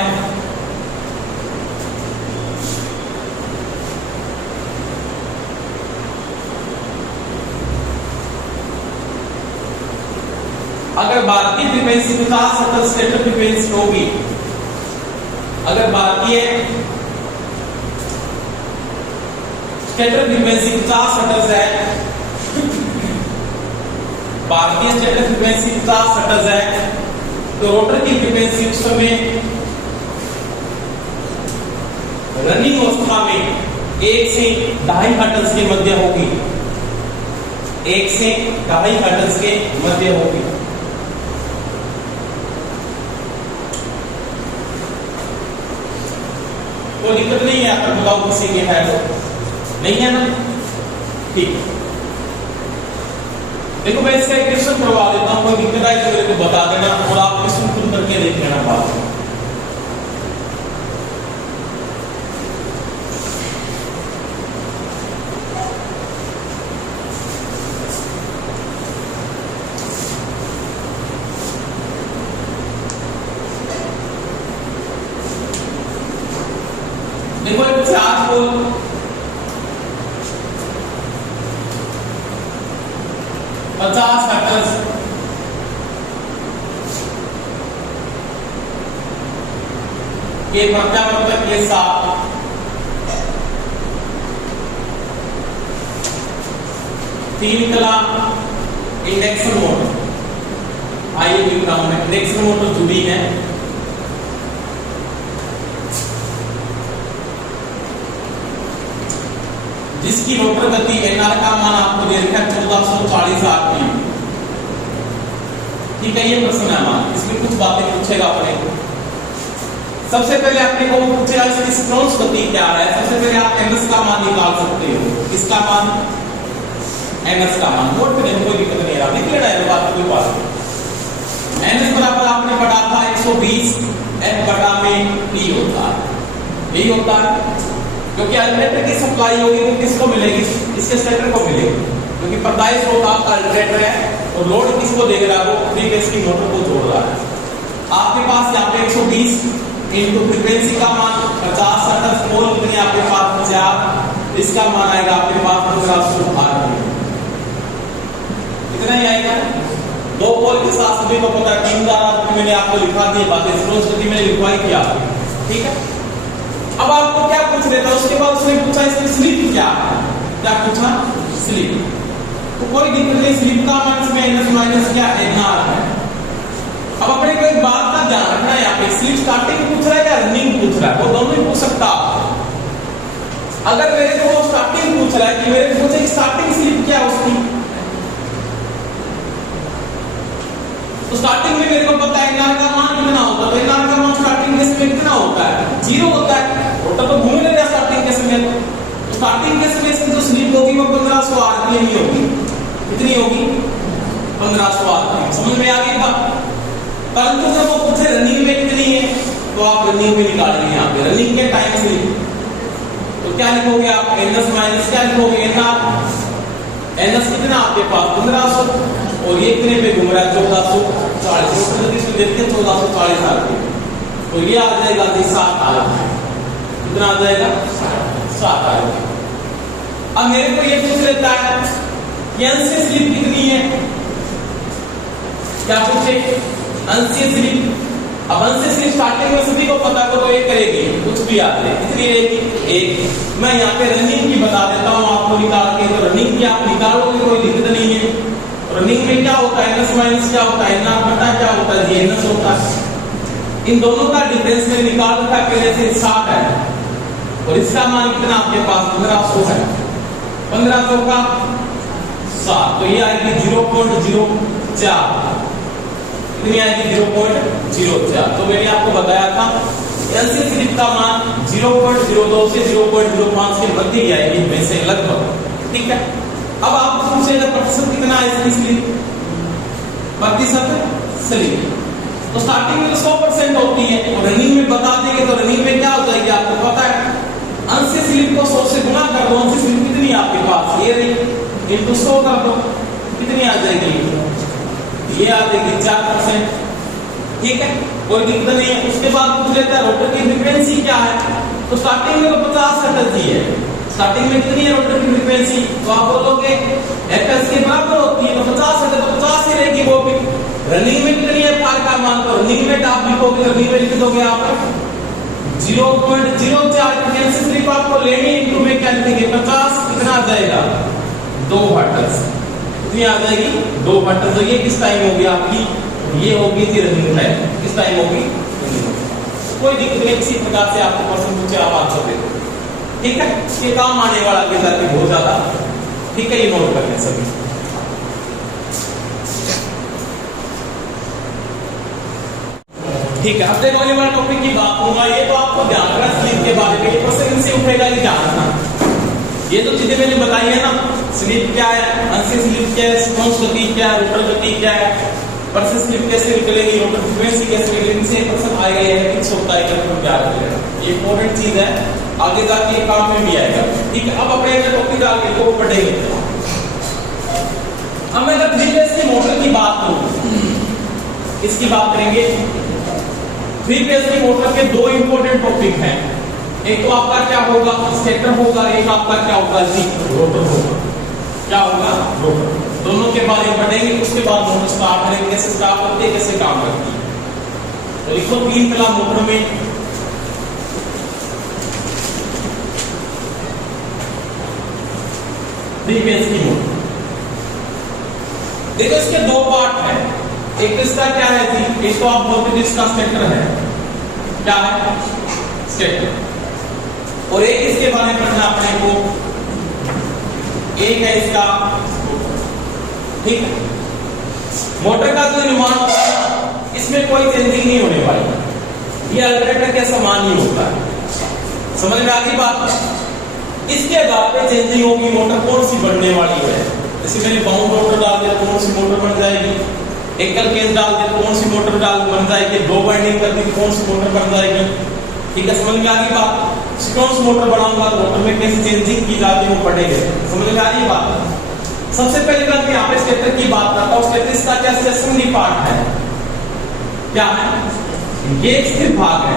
अगर भारतीय फ्रीक्वेंसी 50-70 स्टेटर फ्रीक्वेंसी होगी, अगर भारतीय स्टेटर फ्रीक्वेंसी 50-60 है, भारतीय स्टेटर फ्रीक्वेंसी 50-60 है, तो रोटर की फ्रीक्वेंसी उस समय रनिंग अवस्था में 1 से 2.5 हर्ट्ज के मध्य होगी। 1 से 2.5 हर्ट्ज के मध्य होगी। कोई दिक्कत नहीं है, अगर बताओ किसी के है तो नहीं है ना, ठीक। देखो मैं इसका एक क्वेश्चन करवा देता हूं, कोई दिक्कत आए तो मेरे को बता देना और आप क्वेश्चन खुद करके देख लेना बाद में। देखो एक चार्ज को पचास हर्ट्ज के प्रत्यावर्तक के साथ तीन तला इंडक्शन मोटर, आइए इंडक्शन मोटर जुड़ी है। जिसकी रोटर गति एनआर का मान आपको दे रखा है 1440 आरपीएम। ठीक है, ये प्रश्न है मान, इसमें कुछ बातें पूछेगा अपने को। सबसे पहले अपने को पूछेगा इसकी सिंक्रोनस गति क्या है। सबसे पहले आप एमएस का मान निकाल सकते हो। किसका मान? एमएस का मान। नोट करने में कोई दिक्कत नहीं है, लिख लेना है बात, कोई बात नहीं। एमएस बराबर आपने पढ़ा था 120 एफ बटा में टी होता है, यही होता है। क्योंकि अल्टरनेटर की सप्लाई होगी वो किसको मिलेगी? इसके स्टेटर को मिलेगी, क्योंकि प्रदायी स्रोत आपका अल्टरनेटर है और लोड किसको देख रहा है? वो 3 फेज की मोटर को जोड़ रहा है। आपके पास यहाँ पे 120 इनटू फ्रीक्वेंसी का मान 50-60 पोल कितने आपके पास 50, इसका मान आएगा आपके पास 1500 आरपीएम। कितना ही आएगा? 2 पोल के साथ सभी को पता है 3000 मैंने आपको लिखा दी बातें, सिंक्रोनस गति मैंने लिखवाई किया, ठीक है। अब आपको क्या पूछ रहे थे? उसके बाद उसने पूछा इसकी स्लिप क्या है। क्या पूछा? स्लिप। तो कोई दिक्कत नहीं, स्लिप का मान इसमें एनएस माइनस क्या एनआर है। अब अपने को एक बात का ध्यान रखना है, यहाँ पे स्लिप स्टार्टिंग पूछ रहा है या रनिंग पूछ रहा है, वो दोनों ही पूछ सकता है। अगर मेरे को वो स्टार्टिंग पूछ रहा है कि मेरे को पूछे स्टार्टिंग स्लिप क्या है उसकी, तो स्टार्टिंग में मेरे को पता है एनआर का मान कितना होता है। तो एनआर का मान स्टार्टिंग के समय कितना होता है? 0 होता है। रोटर तो घूम नहीं रहा स्टार्टिंग के समय, तो स्टार्टिंग के समय से जो स्लिप होगी वो 1500 आरपीएम ही होगी। कितनी होगी? 1500 आरपीएम। समझ में आ गई बात? परंतु जब वो पूछे रनिंग में कितनी है, तो आप रनिंग में निकालेंगे। यहाँ पे रनिंग के टाइम स्लिप तो क्या लिखोगे आप? एनएस माइनस क्या लिखोगे? एनआर। एनएस कितना आपके पास? 1500, और ये कितने पे घूम रहा है? 1440। रोटर इसमें देखते हैं 1440 आरपीएम, तो ये आ जाएगा 7 आरपीएम। कितना आ जाएगा? 7 आरपीएम। अब मेरे को ये पूछ लेता है कि अंशीय स्लिप कितनी है? क्या पूछे? अंशीय स्लिप। अब अंशीय स्लिप स्टार्टिंग में सभी को पता है, तो एक करेगी कुछ भी आ जाए। कितनी रहेगी? 1। मैं यहाँ पे रनिंग की बता देता हूँ आपको निकाल के, तो रनिंग की आप निकालोगे कोई दिक्कत नहीं है। रनिंग में क्या होता है? एनएस माइनस क्या होता है? एनआर बटा क्या होता है? एनएस होता है। इन दोनों का डिफरेंस में निकाल रखा पहले से 60 है, और इसका मान कितना आपके पास? 1500 है। 1500 का 7, तो ये आएगी 0.04, कितनी आएगी 0.04। तो मैंने आपको बताया था एलसीएम स्लिप का मान 0.02 से 0.05 के मध्य ही आएगी इनमें से लगभग, ठीक है। अब आप पूछेगा प्रतिशत कितना है इसकी स्लिप, प्रतिशत स्लिप तो स्टार्टिंग में 100% होती है, और रनिंग में बता देंगे तो रनिंग में क्या हो जाएगी आपको पता है, अंश स्लिप को 100 से गुना कर दो, अंश स्लिप कितनी है आपके पास, ये रही इनटू 100 कर दो, कितनी आ जाएगी, ये आ जाएगी 4%, ठीक है, कोई दिक्कत नहीं है। उसके बाद पूछ लेता है रोटर की फ्रीक्वेंसी क्या है, तो स्टार्टिंग में तो 50 हर्ट्ज ही है, स्टार्टिंग में कितनी है रोटर की फ्रीक्वेंसी, तो आप बोलोगे एफएस के बराबर होती है, तो 50 है तो 50 ही रहेगी वो भी। रनिंग में कितनी है पार का मान, तो रनिंग में आप लिखोगे, रनिंग में लिख दोगे आप 0.04 फ्रीक्वेंसी स्लिप आपको लेनी, इनटू में क्या लिखेंगे 50, कितना आ जाएगा 2 हर्ट्ज, कितनी आ जाएगी 2 हर्ट्ज। तो ये किस टाइम होगी आपकी, ये होगी जी रनिंग टाइम, किस टाइम होगी, कोई दिक्कत नहीं, किसी प्रकार से आपको क्वेश्चन पूछे आप आंसर दे दो, ठीक है। ये काम आने वाला आगे जाके बहुत ज्यादा, ठीक है, ये नोट कर लें सभी। ठीक है, अब देखो ये वाला टॉपिक की बात करूंगा, ये तो आपको ध्यान रखना स्लिप के बारे में, क्वेश्चन इनसे उठेगा, ये ध्यान रखना। ये तो चीजें मैंने बताई है ना, स्लिप क्या है, अंश स्लिप क्या है, स्पॉन्स गति क्या है, रोटर गति क्या है, परसेंट स्लिप कैसे निकलेगी, रोटर फ्रीक्वेंसी कैसे निकलेगी, इनसे पर्सन आएगा, ये फिक्स होता है कि क्या करेगा, ये इंपॉर्टेंट चीज है, आगे जाके ये काम में भी आएगा, ठीक है। अब अपने टॉपिक आगे को पढ़ेंगे। अब मैं अगर 3 फेज की मोटर की बात करूं, इसकी बात करेंगे। 3 फेज की मोटर के 2 इंपॉर्टेंट टॉपिक हैं, एक तो आपका क्या होगा स्टेटर होगा, एक आपका क्या होगा जी रोटर होगा, क्या होगा रोटर, दोनों के बारे में पढ़ेंगे। उसके बाद मोटर स्टार्ट करेंगे, कैसे स्टार्ट करती है, कैसे काम करती है। तो लिखो 3 कला मोटर में 3 फेज की मोटर। देखो इसके 2 पार्ट है, एक इसका क्या है जी, एक तो आप बोलते हैं इसका स्टेटर है, क्या है स्टेटर, और एक इसके बारे में पढ़ना अपने को, एक है इसका, ठीक है। मोटर का जो निर्माण होता है इसमें कोई चेंजिंग नहीं होने वाली, ये अल्टरनेटर के समान ही होता है, समझ में आ गई बात। इसके आधार पे चेंजिंग होगी, मोटर कौन सी बनने वाली है, जैसे मैंने बाउंड रोटर डाल दिया कौन सी मोटर बन जाएगी, एकल केस डाल दिया कौन सी मोटर बन जाएगी, 2 वाइंडिंग कर दी कौन सी मोटर बन जाएगी, ठीक है, समझ में आ गई बात। सिक्वेंस मोटर बनाऊंगा तो मोटर में कैसे चेंजिंग की जाती है वो पढ़ेंगे, समझ में आ रही बात। सबसे पहले बात यहाँ पे स्टेटर की बात करता हूँ, स्टेटर इसका क्या असेंबली पार्ट है, क्या है, ये स्थिर भाग है,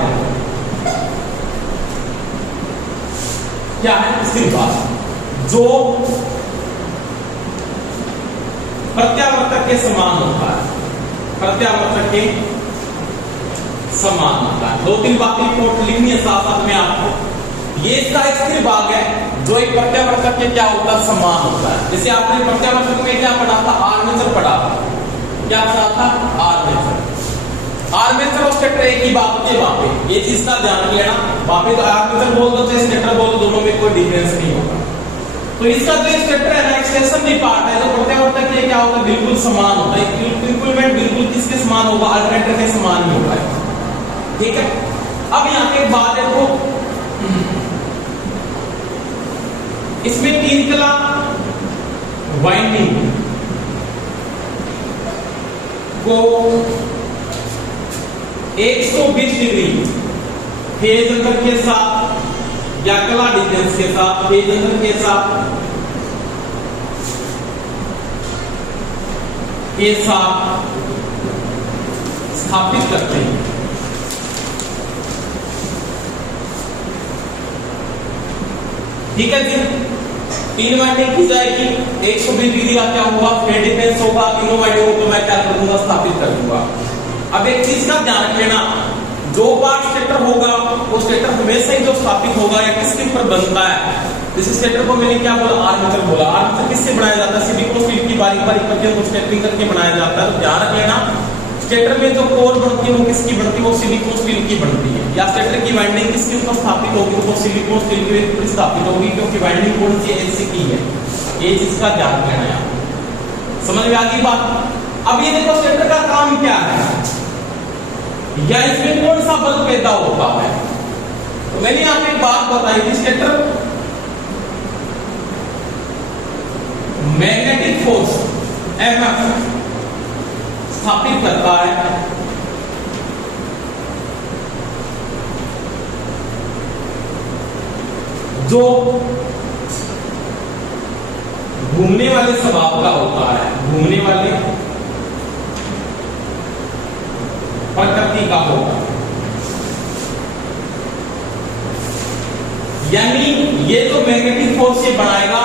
क्या है स्थिर भाग, जो प्रत्यावर्तक के समान होता है, प्रत्यावर्तक के समान होता है। 2-3 बातें रिपोर्ट लिखनी है साथ साथ में आपको। ये इसका एक स्थिर भाग है जो एक प्रत्यावर्तक के क्या होता है समान होता है। जैसे आपने प्रत्यावर्तक में क्या पढ़ा था, आर्मेचर पढ़ा था, क्या पढ़ा था आर्मेचर, आर्मेचर और स्टेटर एक ही बात होती है वहां पे, ये चीज का ध्यान रख लेना। वहां पे तो आर्मेचर बोल दो चाहे स्टेटर बोल दो, दोनों में कोई डिफरेंस नहीं होगा। तो इसका जो स्टेटर है ना एक असेंबली पार्ट है, जो प्रत्यावर्तक के क्या होता है बिल्कुल समान होता है, इक्विवेलेंट बिल्कुल किसके समान होगा, अल्टरनेटर के समान ही होगा, ठीक है। अब यहाँ पे एक बात है, तो इसमें 3 कला वाइंडिंग को 120 डिग्री फेज अंतर के साथ या कला डिफरेंस के साथ, फेज अंतर के साथ स्थापित करते हैं। ठीक है जी, 3 वाइंडिंग की जाएगी, 120 डिग्री का क्या होगा फेज डिफरेंस होगा, तीनों वाइंडिंग को मैं क्या कर दूंगा स्थापित कर दूंगा। अब एक चीज का ध्यान रख लेना, जो पार्ट स्टेटर होगा वो स्टेटर हमेशा ही जो स्थापित होगा या किसके ऊपर बनता है, जैसे स्टेटर को मैंने क्या बोला आर्मेचर बोला, आर्मेचर किससे बनाया जाता है, सिलिकॉन स्टील की बारीक बारीक पट्टियों को स्टेपलिंग करके बनाया जाता है। तो ध्यान रख लेना स्टेटर में जो कोर बनती है वो किसकी बनती है, वो सिलिकॉन स्टील की बनती है, या स्टेटर की वाइंडिंग किसके ऊपर स्थापित होगी, वो सिलिकॉन स्टील के ऊपर स्थापित होगी, क्योंकि वाइंडिंग कौन सी एलसी की है, ये चीज का ध्यान रखना है। समझ में आ गई बात? अब ये देखो स्टेटर का काम क्या है, या इसमें कौन सा बल पैदा होता है। तो मैंने आपको एक बात बताई थी, स्टेटर मैग्नेटिक फोर्स एमएफ स्थापित करता है जो घूमने वाले स्वभाव का होता है, घूमने वाले प्रकृति का होगा। यानी ये तो मैग्नेटिक फोर्स से बनाएगा,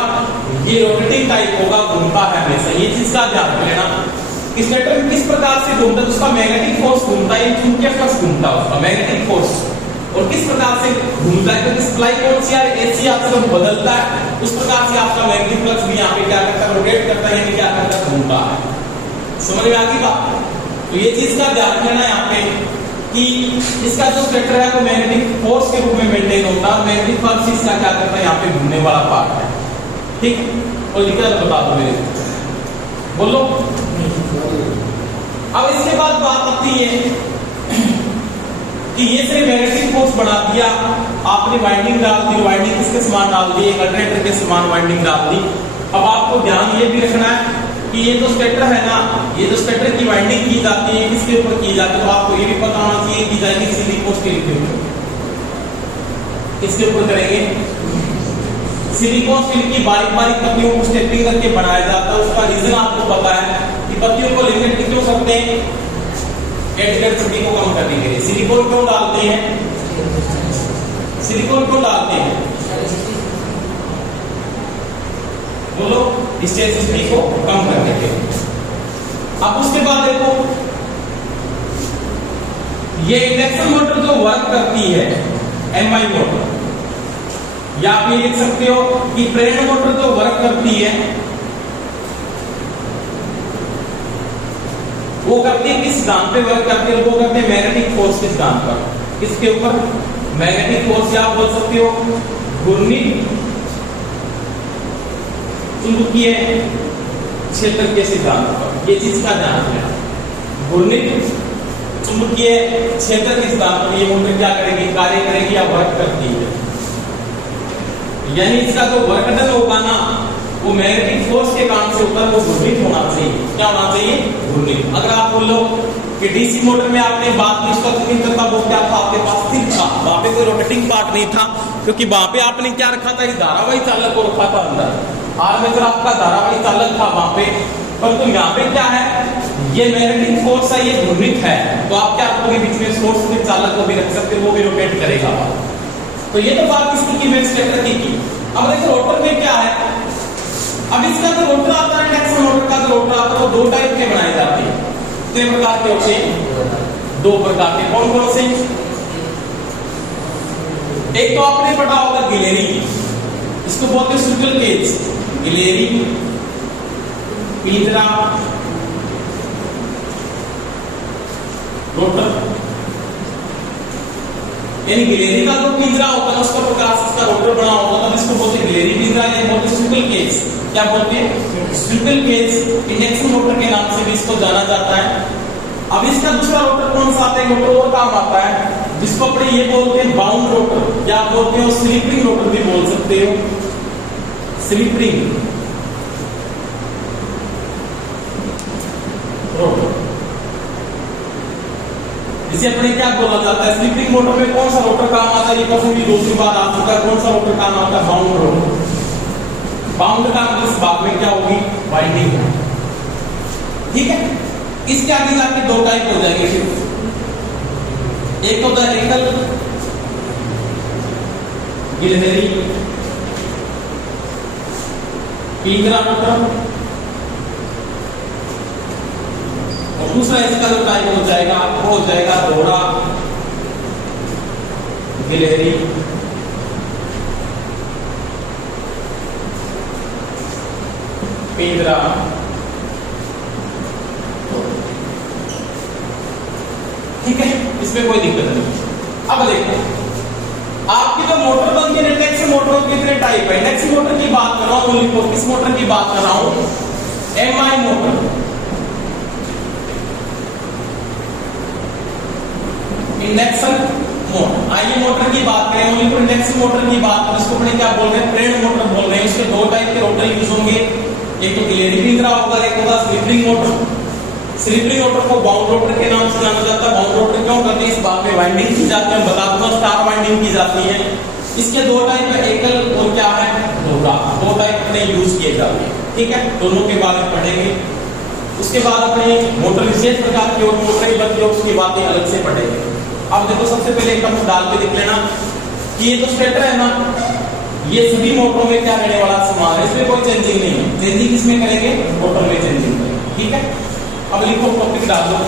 ये रोटेटिंग टाइप होगा, घूमता है हमेशा। ये चीज का ध्यान रखना कि स्टेटर किस प्रकार से घूमता है, उसका मैग्नेटिक फोर्स घूमता है, चुंबकीय फ्लक्स घूमता है उसका मैग्नेटिक फोर्स, और किस प्रकार से घूमता है, क्योंकि सप्लाई कौन सी ऐसी आपसे बदलता है, उस प्रकार से आपका मैग्नेटिक फ्लक्स भी यहाँ पे क्या करता है, रोटेट करता है, यानी क्या करता है, घूमता है। समझ में आ गई बात? तो ये चीज का ध्यान रखना यहाँ पे कि इसका जो स्टेटर है वो मैग्नेटिक फोर्स के रूप में मेंटेन होता है, मैग्नेटिक फ्लक्स इसका क्या करता है, यहाँ पे घूमने वाला पार्ट है। ठीक, और लिखा बता दो मेरे, बोलो। अब इसके बाद बात आती है कि ये सिर्फ मैग्नेटिक फोर्स बना दिया, आपने वाइंडिंग डाल दी, वाइंडिंग किसके समान डाल दी, एक अल्टरनेटर के समान वाइंडिंग डाल दी। अब आपको ध्यान ये भी रखना है कि ये जो स्टेटर है ना, ये जो स्टेटर की वाइंडिंग की जाती है किसके ऊपर की जाती है, तो आपको ये भी पता होना चाहिए कि जाएगी सिलिकॉन स्टील के ऊपर। किसके ऊपर करेंगे? सिलिकॉन स्टील की बारीक बारीक पत्तियों को स्टेपिंग करके बनाया जाता है। उसका रीजन आपको पता है कि पत्तियों को लिमिट क्यों करते हैं, एडगेट पत्ती को कम करने के लिए। सिलिकॉन क्यों डालते हैं, सिलिकॉन क्यों डालते हैं, बोलो, स्टेटिसिटी को कम करने के लिए। अब उसके बाद देखो, ये इंडक्शन मोटर जो वर्क करती है, एमआई मोटर, या आप ये लिख सकते हो कि प्रेरण मोटर जो वर्क करती है वो करती है किस सिद्धांत पे वर्क करती है, वो करते हैं मैग्नेटिक फोर्स के सिद्धांत पर। किसके ऊपर? मैग्नेटिक फोर्स, या आप बोल सकते हो घूर्णी चुंबकीय क्षेत्र के सिद्धांत पर। ये चीज का ध्यान रखना, घूर्णी चुंबकीय क्षेत्र के सिद्धांत पर ये मोटर क्या करेगी, कार्य करेगी या वर्क करती है। यानी इसका जो वर्क डन होगा ना, वो मैग्नेटिक फोर्स के काम से होता है, वो घूर्णित होना चाहिए। क्या होना चाहिए? घूर्णित। अगर आप बोलो कि डीसी मोटर में आपने बात की, उसका था वो क्या था, आपके पास स्थिर था, वहां पे कोई रोटेटिंग पार्ट नहीं था, क्योंकि वहां पे आपने क्या रखा था, धारावाही चालक को रखा था अंदर, आर्मेचर आपका धारावाही चालक था वहां पे। परंतु यहाँ पे क्या है, ये मैग्नेटिक फोर्स है, ये घूर्णित है, तो आप क्या रखोगे, बीच में सोर्स के चालक को भी रख सकते हो, वो भी रोटेट करेगा। तो ये तो बात किसकी की, मैं स्टेटर की। अब देखो रोटर में क्या है, अब इसका जो रोटर आता है, इंडक्शन मोटर का जो रोटर आता है, वो दो टाइप के बनाए जाते हैं। कितने प्रकार के होते हैं? दो प्रकार के। कौन कौन से? एक तो आपने पढ़ा होगा गिलेरी, इसको बोलते हैं स्क्विरल केज, गिलेरी, पिंजरा, रोटर। यानी गिलेरी का जो पिंजरा होता है उसका प्रकाश इसका रोटर बना होता है, इसको बोलते हैं गिलेरी पिंजरा, या बोलते हैं स्क्विरल केज। क्या बोलते हैं? Squirrel cage. इंडक्शन मोटर के नाम से भी इसको जाना जाता है। अब इसका दूसरा रोटर कौन सा आता है, रोटर और काम आता है, जिसको अपने ये बोलते हैं बाउंड रोटर, या बोलते हो स्लिप रिंग रोटर भी बोल सकते हो, स्लिप रिंग रोटर। इसे अपने क्या बोला जाता है, स्लिप रिंग मोटर में कौन सा रोटर काम आता है, ये क्वेश्चन भी दूसरी बार आ चुका है, कौन सा रोटर काम आता है, बाउंड रोटर। बाउंड का इस भाग में क्या होगी, वाइंडिंग। ठीक है, इसके आगे जाके दो टाइप हो जाएंगे फिर। एक होता है एकल गिलहरी पिंजरा मोटर, और दूसरा इसका जो टाइप हो जाएगा वो हो जाएगा दोहरा गिलहरी पिंजरा। ठीक है, इसमें कोई दिक्कत नहीं। अब देखो, आपकी जो मोटर बनती है इंडक्शन मोटर, कितने टाइप है। इंडक्शन मोटर की बात कर रहा हूं, किस मोटर की बात कर रहा हूं, एमआई मोटर, इंडक्शन मोटर। आइए मोटर की बात करें, ओनली फॉर इंडक्शन मोटर की बात करें, इसको अपने क्या बोल रहे हैं, प्रेरण मोटर बोल रहे हैं। इसके दो टाइप के रोटर यूज होंगे, एक तो गिलेरी की तरह होगा, एक होगा स्लिप मोटर। स्लिप मोटर को बाउंड रोटर के नाम से जाना जाता है। बाउंड रोटर क्यों करते हैं, इस बात में वाइंडिंग की जाती है, बता दूंगा, स्टार वाइंडिंग की जाती है। इसके दो टाइप है, एकल और क्या है, दोहरा, दो टाइप अपने यूज किए जाते हैं, ठीक है, दोनों के बारे में पढ़ेंगे। उसके बाद अपने मोटर विशेष प्रकार की और मोटर बदले उसकी बातें अलग से पढ़ेंगे। अब देखो सबसे पहले एक डाल के देख लेना कि ये जो स्टेटर है ना, ये सभी मोटरों में क्या रहने वाला समान है, इसमें कोई चेंजिंग नहीं है। चेंजिंग किसमें करेंगे, मोटर में चेंजिंग करेंगे, ठीक है। अब लिखो टॉपिक डाल दो,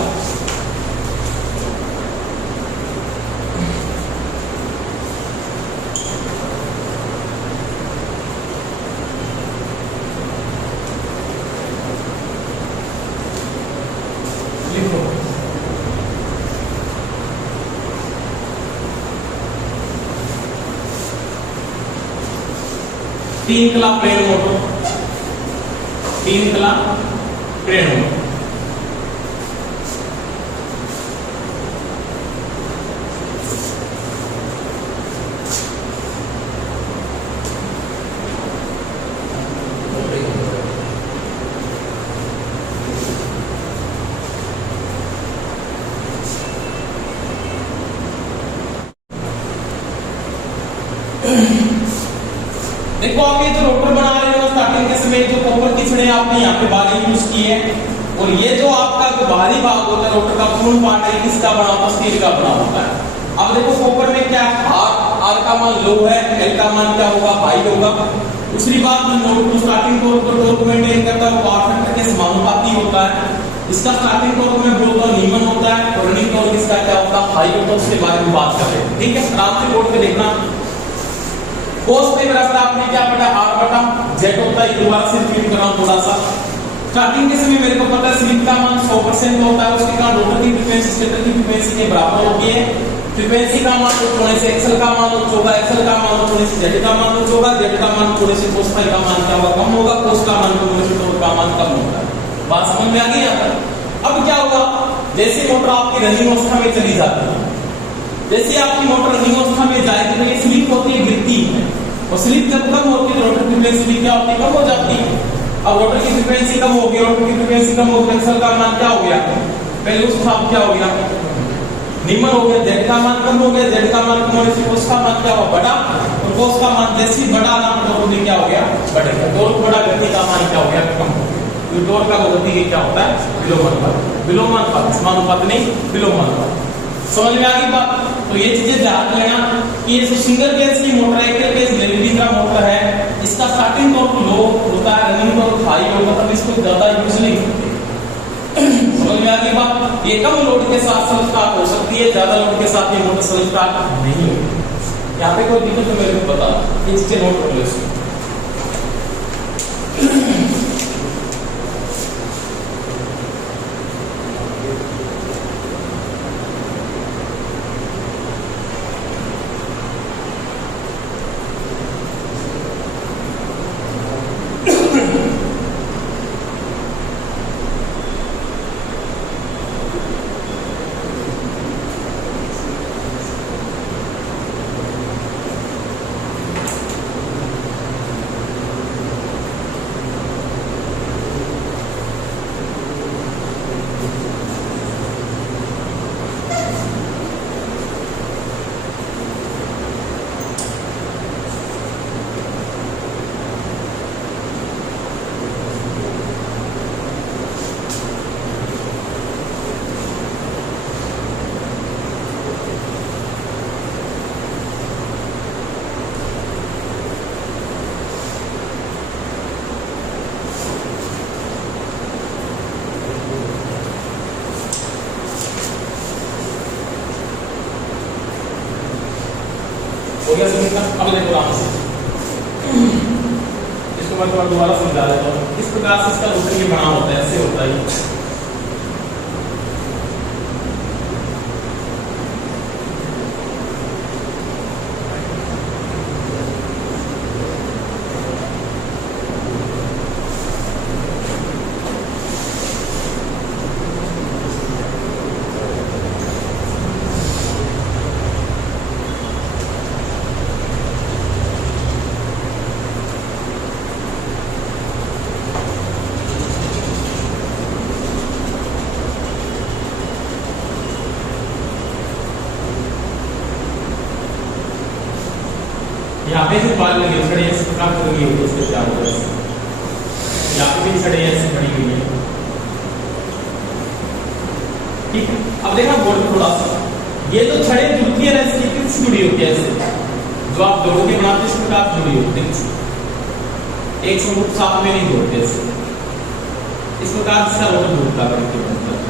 तीन कला प्लेन मोटर, तीन कला प्लेन मोटर। देखो आप ये जो रोटर बना रहे हो स्टार्टिंग के समय जो कॉपर की छड़ें आपने यहाँ पे बाहरी यूज की है, और ये जो आपका जो बाहरी भाग होता है रोटर का पूर्ण पार्ट है, किसका बना होता है, स्टील का बना होता है। अब देखो कॉपर में क्या है, आर का मान लो है, एल का मान क्या होगा, हाई होगा। दूसरी बात जो स्टार्टिंग टॉर्क को मेंटेन करता है वो पावर फैक्टर के समानुपाती होता है। इसका स्टार्टिंग टॉर्क में बोलता हूं नीमन होता है, और रनिंग टॉर्क इसका क्या होता है, हाई होता है। उसके बारे में बात कर रहे हैं, ठीक है। आराम से बोर्ड पे देखना, कोस के बराबर आपने क्या पढ़ा, आर बटा जेड होता है। दोबारा से रिपीट कर रहा हूं थोड़ा सा। स्टार्टिंग के समय मेरे को पता है स्लिप का मान 100% होता है, उसके कारण रोटर की फ्रीक्वेंसी स्टेटर की फ्रीक्वेंसी के बराबर होती है। फ्रीक्वेंसी का मान उच्च होने से एक्सल का मान उच्च होगा, एक्सल का मान उच्च होने से जेड का मान उच्च होगा, जेड का मान थोड़े से कोस फाई का मान क्या होगा, कम होगा, कोस का मान कम होने से टॉर्क का मान कम होगा। बात समझ में आ गई यहाँ पर। अब क्या होगा, जैसे मोटर आपकी रनिंग अवस्था में चली जाती है, जैसे आपकी मोटर रनिंग अवस्था में जाएगी तो ये स्लिप होती है, गिरती है, और स्लिप जब कम होती है तो रोटर की फ्रीक्वेंसी क्या होती है, कम हो जाती है। अब रोटर की फ्रीक्वेंसी कम हो गई, रोटर की फ्रीक्वेंसी कम हो गई, एक्सल का मान क्या हो गया, पहले उसका क्या हो गया, निम्न हो गया, जेड का मान कम हो गया, जेड का मान कम होने से कोस का मान क्या हुआ, बढ़ा, और कोस का मान जैसे ही बढ़ा ना तो भी क्या हो गया, बढ़ गया। टॉर्क बढ़ा, गति का मान क्या हो गया, कम हो गया। टॉर्क का गति क्या होता है, विलोमानुपात। विलोमानुपात, समानुपात नहीं, विलोमानुपात। समझ में आ गई बात। तो ये चीजें ध्यान लेना कि ये सिंगल फेज की मोटर है, एकल फेज गिलेरी का मोटर है, इसका स्टार्टिंग टॉर्क लो होता है, रनिंग टॉर्क हाई होता है, इसको ज्यादा यूज नहीं करते। समझ में आ गई बात। ये कम लोड के साथ सेल्फ स्टार्ट हो सकती है, ज्यादा लोड के साथ ये मोटर सेल्फ स्टार्ट नहीं होगी। यहाँ पे कोई दिक्कत तो मेरे को बता, ये चीजें नोट कर लो। हो गया समझना। अब देखो आराम से इसको मैं थोड़ा दोबारा समझा देता हूँ। इस प्रकार से इसका रोटर ये बना होता है, ऐसे होता है। यहाँ पे जो बाल लगे छड़े इस प्रकार से लगी हुई है इसके चारों तरफ, यहाँ पे भी छड़े ऐसे खड़ी हुई है। ठीक है, अब देखा बोर्ड थोड़ा सा, ये जो छड़े जुड़ती है ना इसकी किससे जुड़ी होती है, ऐसे जो आप जोड़ के बनाते इस प्रकार से जुड़ी होती है, एक समूह साथ में नहीं जोड़ते ऐसे, इस प्रकार से रोटर जुड़ता करके बनता है।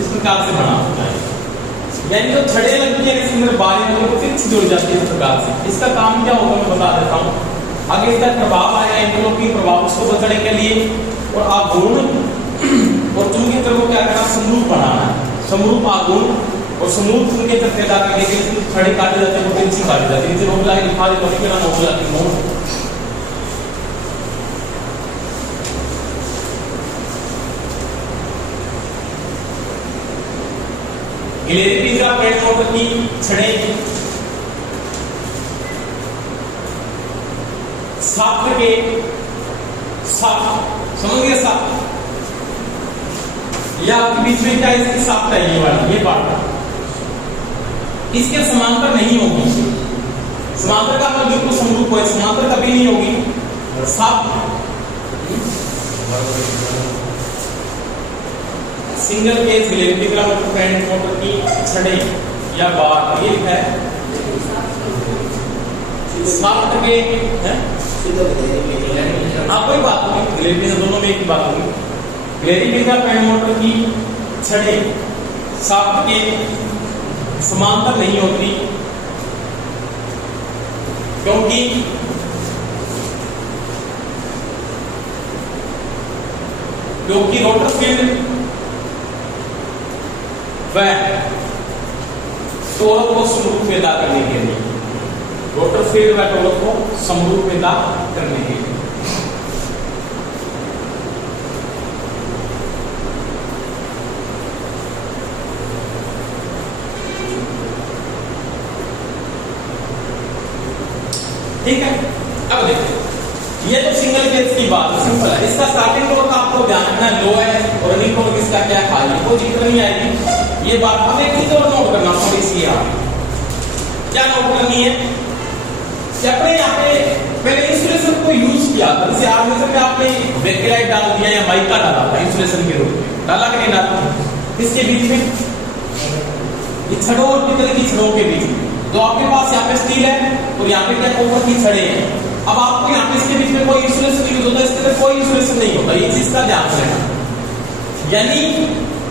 इस प्रकार से बना होता है, यानी जो छड़े लगती है इसके अंदर बारी में फिक्स जुड़ जाती है इस प्रकार से। इसका काम क्या होगा मैं बता देता हूँ, आगे इसका प्रभाव आएगा इंटरलॉकिंग प्रभाव, उसको बचने के लिए और आघूर्ण और चून के तरफ क्या करना, समरूप बनाना है, समरूप आघूर्ण और समरूप चून के तरफ क्या करने के लिए छड़े काटे जाते हैं, पेंसिल काटी जाती है, नीचे नोट लगा लिखा देता हूं, क्या नोट लगा नोट। गिलेरी पिंजरा पेड़ मोटर की छड़े साथ के साथ, समझ गए साथ, या बीच में क्या इसकी साथ है, ये वाली ये पार्ट इसके समांतर नहीं होगी, समांतर का मतलब बिल्कुल समरूप है, समांतर कभी नहीं होगी, साथ सिंगल केस गिलेरी पिंजरा मोटर की छड़े या बार, ये लिखा है सात के हैं, कोई बात नहीं, गिलेरी पिंजरा दोनों में एक ही बात होगी। गिलेरी पिंजरा पेड़ मोटर की छड़े सात के समांतर नहीं होती, क्योंकि रोटर फील्ड वह टॉर्क को समरूप पैदा करने के लिए, रोटर फील्ड व टॉर्क को समरूप पैदा करने के लिए, ठीक है। अब देखो ये तो सिंगल केस की बात है, सिंपल है, इसका स्टार्टिंग टॉर्क आपको ध्यान रखना लो है और रनिंग टॉर्क इसका क्या हाई है, कोई दिक्कत नहीं आएगी। ये बात हमें एक चीज और नोट करना थोड़ी सी, क्या नोट करनी है कि अपने यहाँ पे पहले इंसुलेशन को यूज किया था, जैसे आर्मेचर में आपने बेकेलाइट डाल दिया या माइका डाला था इंसुलेशन के रूप में, डाला कि नहीं डाला, इसके बीच में ये छड़ों और पितल की छड़ों के बीच में, तो आपके पास यहाँ पे स्टील है और यहाँ पे क्या कॉपर की छड़े हैं। अब आपको यहाँ पे इसके बीच में कोई इंसुलेशन यूज होता है, इसके अंदर कोई इंसुलेशन नहीं होता, ये चीज का ध्यान रखना। यानी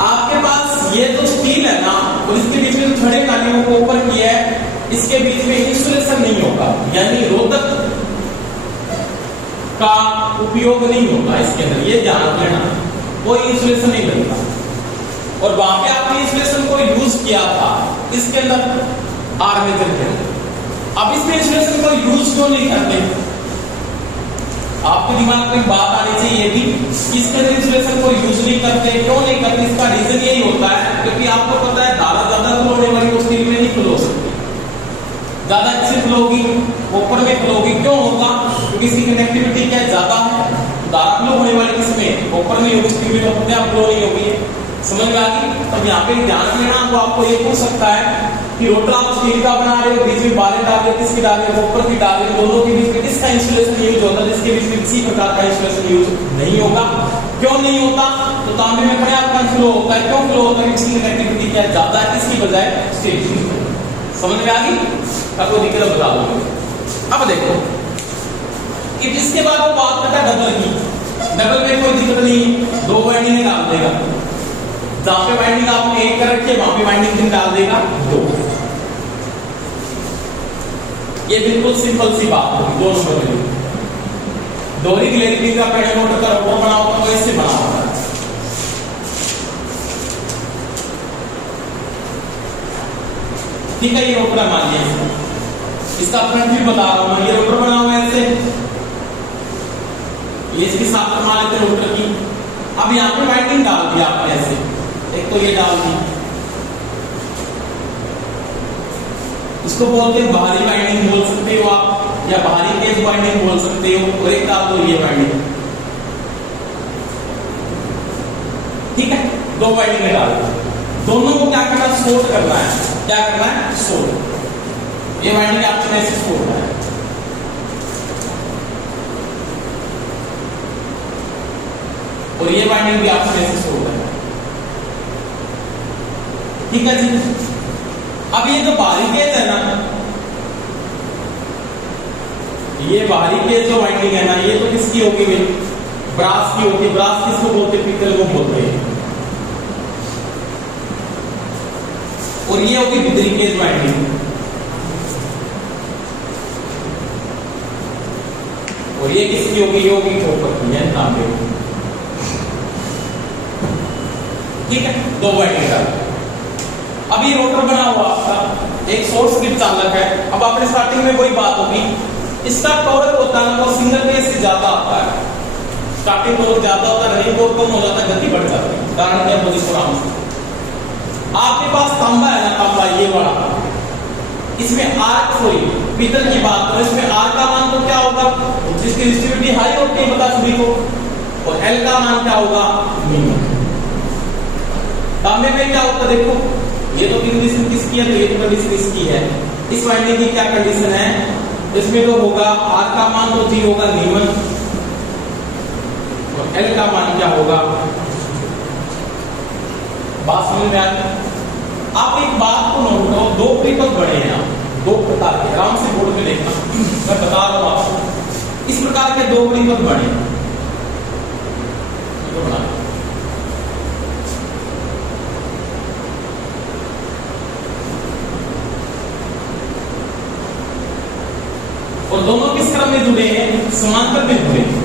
आपके पास ये जो स्टील है ना और इसके बीच में जो छड़े डाली वो कॉपर की है, इसके बीच में इंसुलेशन नहीं होगा, यानी रोधक का उपयोग नहीं होगा इसके अंदर, ये ध्यान रखना, कोई इंसुलेशन नहीं बनता। और वहां पे आपने इंसुलेशन को यूज किया था इसके अंदर आर्मेचर के अंदर, अब इसमें इंसुलेशन को यूज क्यों नहीं करते, आपके दिमाग में बात आनी चाहिए थी, इसके अंदर इंसुलेशन को यूज नहीं करते, क्यों नहीं करते, इसका रीजन यही होता है क्योंकि आपको पता है धारा ज्यादा फ्लो होने वाली स्टील में नहीं फ्लो हो सकती, ज्यादा अच्छी फ्लो होगी ऊपर में फ्लो होगी, क्यों होगा, क्योंकि इसकी कनेक्टिविटी क्या ज्यादा है, धारा फ्लो होने वाली किसमें ऊपर में होगी, स्टील में अपने आप फ्लो नहीं होगी, समझ में आ गई। अब यहाँ पे ध्यान देना, तो आपको ये पूछ सकता है कि रोटर आप स्टील का बना रहे हो, बीच में बालें डाल रहे हो, किसकी डाल रहे हो, ऊपर की डाल रहे हो, दोनों के बीच में किसका इंसुलेशन यूज होता है, जिसके बीच में किसी प्रकार का इंसुलेशन यूज नहीं होगा, क्यों नहीं होता, तो तांबे में खड़े आपका फ्लो होता है, क्यों फ्लो होता है, इसकी कनेक्टिविटी क्या ज्यादा है, किसकी बजाय स्टील की, समझ में आ गई। अब वो दिक्कत बता दो। अब देखो कि इसके बाद वो बात करता है डबल की, डबल में कोई दिक्कत नहीं, दो वाइंडिंग डाल देगा, जहां पे वाइंडिंग आपने एक कर रखी है वहां पे वाइंडिंग डाल देगा दो, ये बिल्कुल सिंपल सी बात होगी, दो नंबर में दोहरी गिलेरी पिंजरा पेड़ मोटर का रोटर बना होता है, इससे बना होता है। ठीक है, ये रोटर मान लिया, इसका फ्रंट भी बता रहा हूं, ये रोटर बना हुआ है ऐसे, ये इसकी साथ मान लेते हैं रोटर की। अब यहाँ पे वाइंडिंग डाल दिया आपने ऐसे, एक तो ये डाल दी, इसको बोलते हैं बाहरी वाइंडिंग बोल सकते हो आप, या बाहरी केज वाइंडिंग बोल सकते हो, और एक डाल दो ये वाइंडिंग, दो वाइंडिंग में डाल दो, दोनों को क्या करना है, सोल्ड करना है। क्या करना है, सोल्ड। ये वाइंडिंग आपको ऐसे सोल्ड है, और ये वाइंडिंग भी आपको ऐसे सोल्ड है। ठीक है जी। अब ये जो बाहरी केस है ना, ये बाहरी केस जो वाइंडिंग है ना, ये तो किसकी होगी भाई, ब्रास की होगी। ब्रास किसको बोलते हैं, पीतल को बोलते हैं। और ये होगी भीतरी केस वाइंडिंग, और ये किसकी होगी, ये होगी कॉपर की, है तांबे की। ठीक है, दो वाइंडिंग का। अब ये रोटर बना हुआ आपका, एक सोर्स की चालक है। अब आपने स्टार्टिंग में वही बात होगी, इसका टॉर्क होता है वो सिंगल फेज से ज्यादा आता है। स्टार्टिंग टॉर्क ज्यादा होता है, रनिंग टॉर्क कम हो जाता है, गति बढ़ जाती है। कारण क्या, बोलिए आपके पास तांबा है ना, तांबा ये वाला, इसमें आर्क, सॉरी पीतल की बात करो, इसमें आर का मान तो क्या होगा, जिसकी रेजिस्टिविटी हाई होती है बता सभी को, और एल का मान क्या होगा, मिनिमम। तांबे में क्या होता है, देखो ये तो कंडीशन किसकी है, तो ये तो कंडीशन इसकी है। इस वाइंडिंग की क्या कंडीशन है, इसमें तो होगा आर का मान तो जी होगा नीमन, और एल का मान क्या होगा, बात समझ में आती। आप एक बात को नोट करो, दो पीपल बड़े हैं, दो प्रकार के, आराम से बोर्ड में देखना, मैं बता रहा हूं आपको। इस प्रकार के दो पीपल बड़े हैं, और दोनों किस क्रम में जुड़े हैं, समांतर में जुड़े हैं।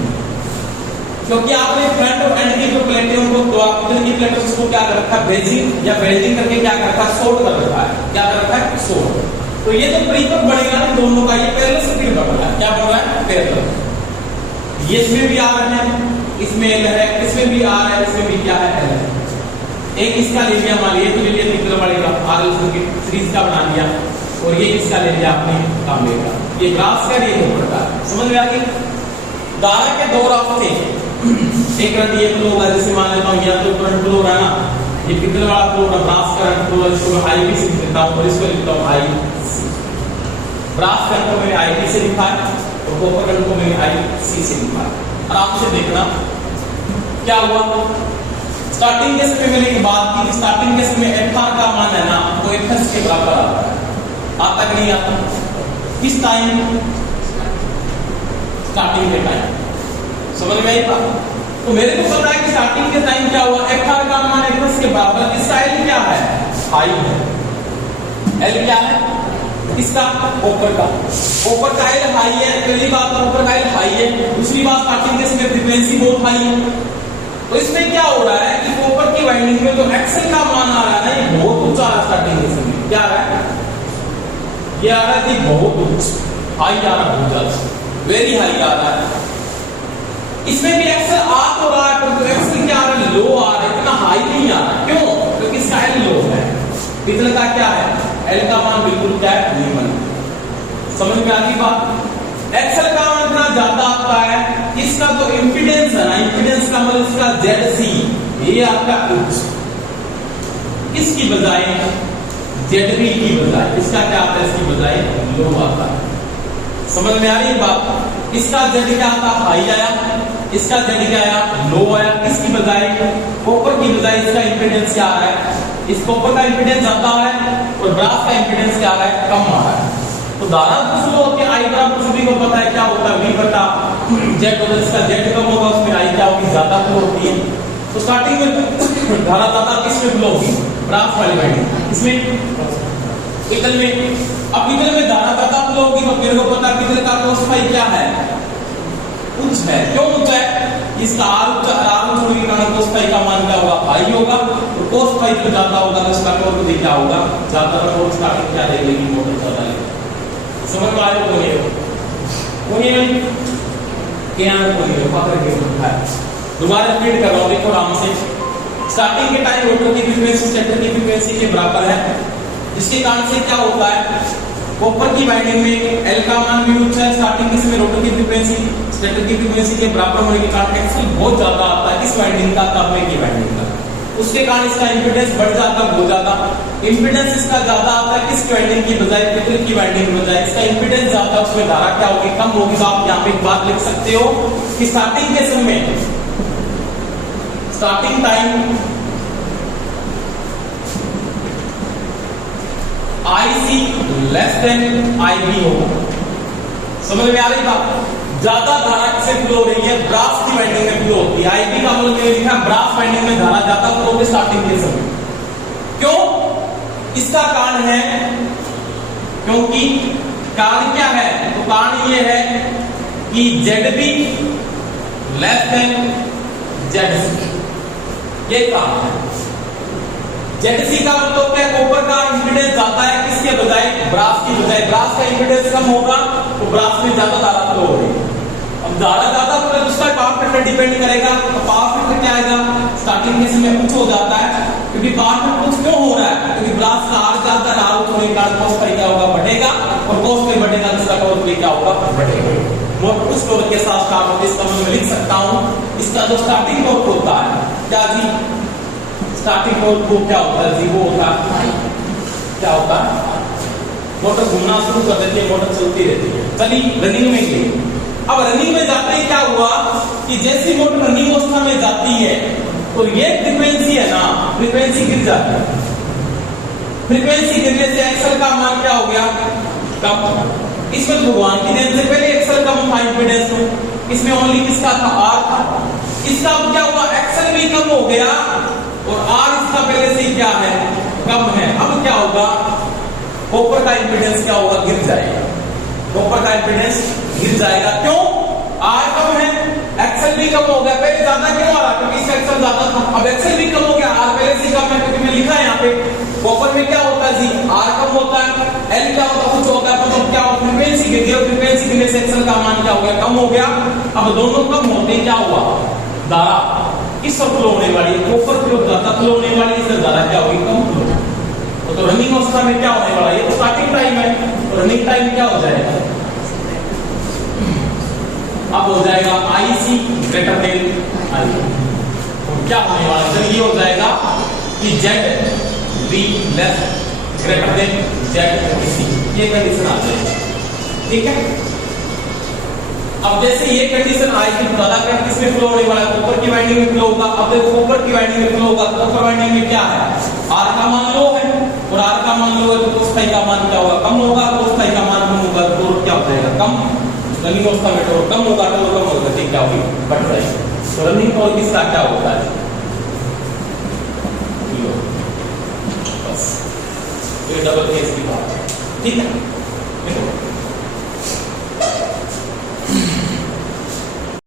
क्योंकि आपने फ्रंट और एंड की जो प्लेटें उनको दो आपने की प्लेटों को क्या कर रखा है, ब्रेजिंग या वेल्डिंग करके क्या कर रखा है, सोल्ड कर रखा है। क्या कर रखा है, सोल्ड। तो ये जो प्रीकप बनेगा ना दोनों का, ये पैरेलल सर्किट बन रहा है। क्या बन रहा है, पैरेलल। ये इसमें भी आ रहा है, इसमें एल है, इसमें भी आ रहा है, इसमें भी क्या है, एल है। एक इसका ले लिया, मान लिया तो ले लिया पीतल वाले का, आरएल सर्किट सीरीज का बना लिया, और ये किसका ले लिया आपने, तांबे का। ये ग्राफ का, ये कॉपर का। समझ में आ गई। धारा के दो रास्ते, एक करंट ये फ्लो होगा, जैसे मान लेता हूं यहाँ तो करंट फ्लो रहा ना, ये पीतल वाला फ्लो ना, ब्रास करंट फ्लो, इसको मैं आई से लिखता हूं, और इसको लिखता हूं आई सी। ब्रास करंट को मैंने आई बी से लिखा है, और कॉपर करंट को मैंने आई सी से लिखा है। आराम से देखना क्या हुआ। स्टार्टिंग के समय मैंने एक बात की, स्टार्टिंग के समय एफ आर का मान है ना, वो एफ एस के बराबर आता है। आता कि नहीं आता, किस टाइम, स्टार्टिंग के टाइम। समझ में आई बात। तो मेरे को पता है कि स्टार्टिंग के टाइम क्या हुआ, एफ आर का मान एफ एस के बराबर। इसका एल क्या है, हाई है। एल क्या है, इसका कॉपर का, कॉपर का एल हाई है। पहली बात कॉपर का एल हाई है। दूसरी बात स्टार्टिंग के समय फ्रीक्वेंसी बहुत हाई है। तो इसमें क्या हो रहा है कि कॉपर की वाइंडिंग में जो एक्सल का मान आ रहा है ना, ये बहुत ऊंचा आ रहा है। स्टार्टिंग के समय क्या आ रहा है, ये आ रहा है बहुत ऊंचा, हाई आ रहा है, बहुत ज्यादा, वेरी हाई आ रहा है। इसमें भी एक्सल आ तो रहा है, परंतु एक्सल क्या आ रहा है, लो आ रहा है, इतना हाई नहीं आ रहा। क्यों, क्योंकि इसका एल लो है। पीतल का क्या है, एल का मान बिल्कुल क्या है, नीमन। समझ में आती बात। एक्सल का मान इतना ज्यादा आता है, इसका जो इंपीडेंस है ना, इंपीडेंस का मतलब इसका ZC, ये आपका उच्च, किसकी बजाय, ZB की बजाय, इसका क्या आता है, इसकी बजाय लो आता है। समझ में आ रही है बात। इसका Z क्या आता, हाई आया, इसका Z क्या आया, लो आया। किसकी बजाय, कॉपर की बजाय इसका इंपीडेंस क्या आ रहा है, इस कॉपर का इंपीडेंस ज्यादा आ रहा है, और ब्रास का इंपीडेंस क्या आ रहा है, कम आ रहा है। तो धारा फ्लो होती है, आई बराबर सभी को पता है क्या होता है, V बटा Z होता है। इसका Z कम होगा, उसमें आई क्या होगी, ज्यादा फ्लो होती है। तो स्टार्टिंग में धारा ज्यादा किसमें फ्लो होगी, ब्रास वाली वाइंडिंग, इसमें पीतल में। अब पीतल में धारा ज्यादा फ्लो होगी, तो मेरे को पता है पीतल का कोस फाई क्या है, उच्च है। क्यों उच्च है, इसका आर उच्च, आर उच्च होने के कारण कोस फाई का मान क्या होगा, हाई होगा। तो कोस फाई पे ज्यादा होगा तो इसका टॉर्क भी क्या होगा, ज्यादा। टॉर्क स्टार्टिंग क्या देगी, मोटर ज्यादा लेगी। समझ में आया, कोई नहीं क्या कोई पकड़ के रखा है। दोबारा रिपीट कर रहा हूं, देखो आराम से। स्टार्टिंग के टाइम रोटर की फ्रीक्वेंसी स्टेटर की फ्रीक्वेंसी के बराबर है, जिसके कारण से क्या होता है, कॉपर की वाइंडिंग में एल का मान भी उच्च है। स्टार्टिंग के समय रोटर की फ्रीक्वेंसी स्टेटर की फ्रीक्वेंसी के बराबर होने के कारण एक्सल बहुत ज्यादा आता है इस वाइंडिंग का, तांबे की वाइंडिंग का। उसके कारण इसका इंपीडेंस बढ़ जाता, हो जाता। इंपीडेंस इसका ज्यादा आता है किस वाइंडिंग की बजाय, न्यूट्रल की वाइंडिंग की बजाय। इसका इंपीडेंस ज्यादा, उसमें धारा क्या होगी, कम होगी। तो आप यहाँ पे एक बात लिख सकते हो कि स्टार्टिंग के समय, starting time IC less than IB होगा। समझ में आ रही बात? ज्यादा धारा किसे फ्लो हो रही है, ब्रास की वाइंडिंग में फ्लो होती है। IB का मतलब मैंने लिखा ब्रास वाइंडिंग में धारा ज्यादा फ्लो होगी स्टार्टिंग के समय। क्यों? इसका कारण है, क्योंकि कारण क्या है, तो कारण ये है कि ZB लेस देन ZC, ये कारण है। ZC का मतलब क्या, कॉपर का इंपीडेंस ज्यादा है किसके बजाय, ब्रास की बजाय। ब्रास का इंपीडेंस कम होगा तो ब्रास में ज्यादा धारा फ्लो हो रही है। अब धारा ज्यादा फ्लो है, उसका पावर फैक्टर डिपेंड करेगा। तो पावर फैक्टर क्या आएगा, स्टार्टिंग में समय उच्च हो जाता है। क्योंकि पावर फैक्टर उच्च क्यों हो रहा है, क्योंकि ब्रास का आर ज्यादा है, आर थोड़े का कॉस्ट पर क्या होगा, बढ़ेगा, और कॉस्ट पे बढ़ेगा जिसका टॉर्क भी क्या होगा, बढ़ेगा। मैं उस टॉर्क के साथ स्टार्ट होकर इसका मैं लिख सकता हूं, इसका जो स्टार्टिंग टॉर्क होता है क्या जी, स्टार्टिंग टॉर्क को क्या होता है जी, वो होता है क्या होता है, मोटर घूमना शुरू कर देती है, मोटर चलती रहती है। चलिए रनिंग में गई। अब रनिंग में जाते ही क्या हुआ कि जैसी मोटर रनिंग अवस्था में जाती है तो ये फ्रीक्वेंसी है ना, फ्रीक्वेंसी गिर जाती है। फ्रीक्वेंसी गिरने से एक्सल का मान क्या हो गया, कम। इसमें तो भगवान की देन से पहले एक्सल कम था इंपीडेंस में, इसमें ओनली किसका था, आर था। इसका अब क्या हुआ, एक्सल भी कम हो गया और आर इसका पहले से क्या है, कम है। अब क्या होगा, कॉपर का इंपीडेंस क्या होगा, गिर जाएगा। कॉपर का इंपीडेंस गिर जाएगा, क्यों, आर कम है, एक्सल भी कम हो गया। पहले ज्यादा क्यों आ रहा, क्योंकि इसका एक्सल ज्यादा था। अब एक्सल भी कम हो गया, आर पहले से कम है, क्योंकि मैं लिखा है यहाँ पे कॉपर में क्या होता है जी, आर कम होता है, एल क्या होता है, कुछ होता है, मतलब क्या होता है, फ्रीक्वेंसी गिर गई। फ्रीक्वेंसी गिरने से एक्सल का मान क्या हो गया, कम हो गया। अब दोनों कम होते क्या हुआ, धारा किस तरफ फ्लो होने वाली है, कॉपर की ओर ज्यादा फ्लो होने वाली है, इससे धारा क्या होगी, कम फ्लो। तो रनिंग अवस्था में क्या होने वाला है, ये तो स्टार्टिंग टाइम है, तो रनिंग टाइम क्या हो जाएगा, अब हो जाएगा IC ग्रेटर देन IB। क्या होने वाला है, ये हो जाएगा कि ZB less greater than ZC, ये कंडीशन आ जाएगी। ठीक है, अब जैसे ये कंडीशन आएगी, ज्यादा करंट किसमें फ्लो होने वाला है, कॉपर की वाइंडिंग में फ्लो होगा। अब देखो कॉपर की वाइंडिंग में फ्लो होगा, कॉपर वाइंडिंग में क्या है, आर का मान लो है, और आर का मान लो है तो कोस का मान क्या होगा, कम होगा। कोस का मान कम होगा तो क्या हो जाएगा, कम। रनिंग अवस्था में टॉर्क कम होगा, टॉर्क कम होगा, ठीक क्या होगी, बढ़ जाएगी। तो रनिंग टॉर्क किसका क्या होता है, बस ये डबल केस की बात है। ठीक है, देखो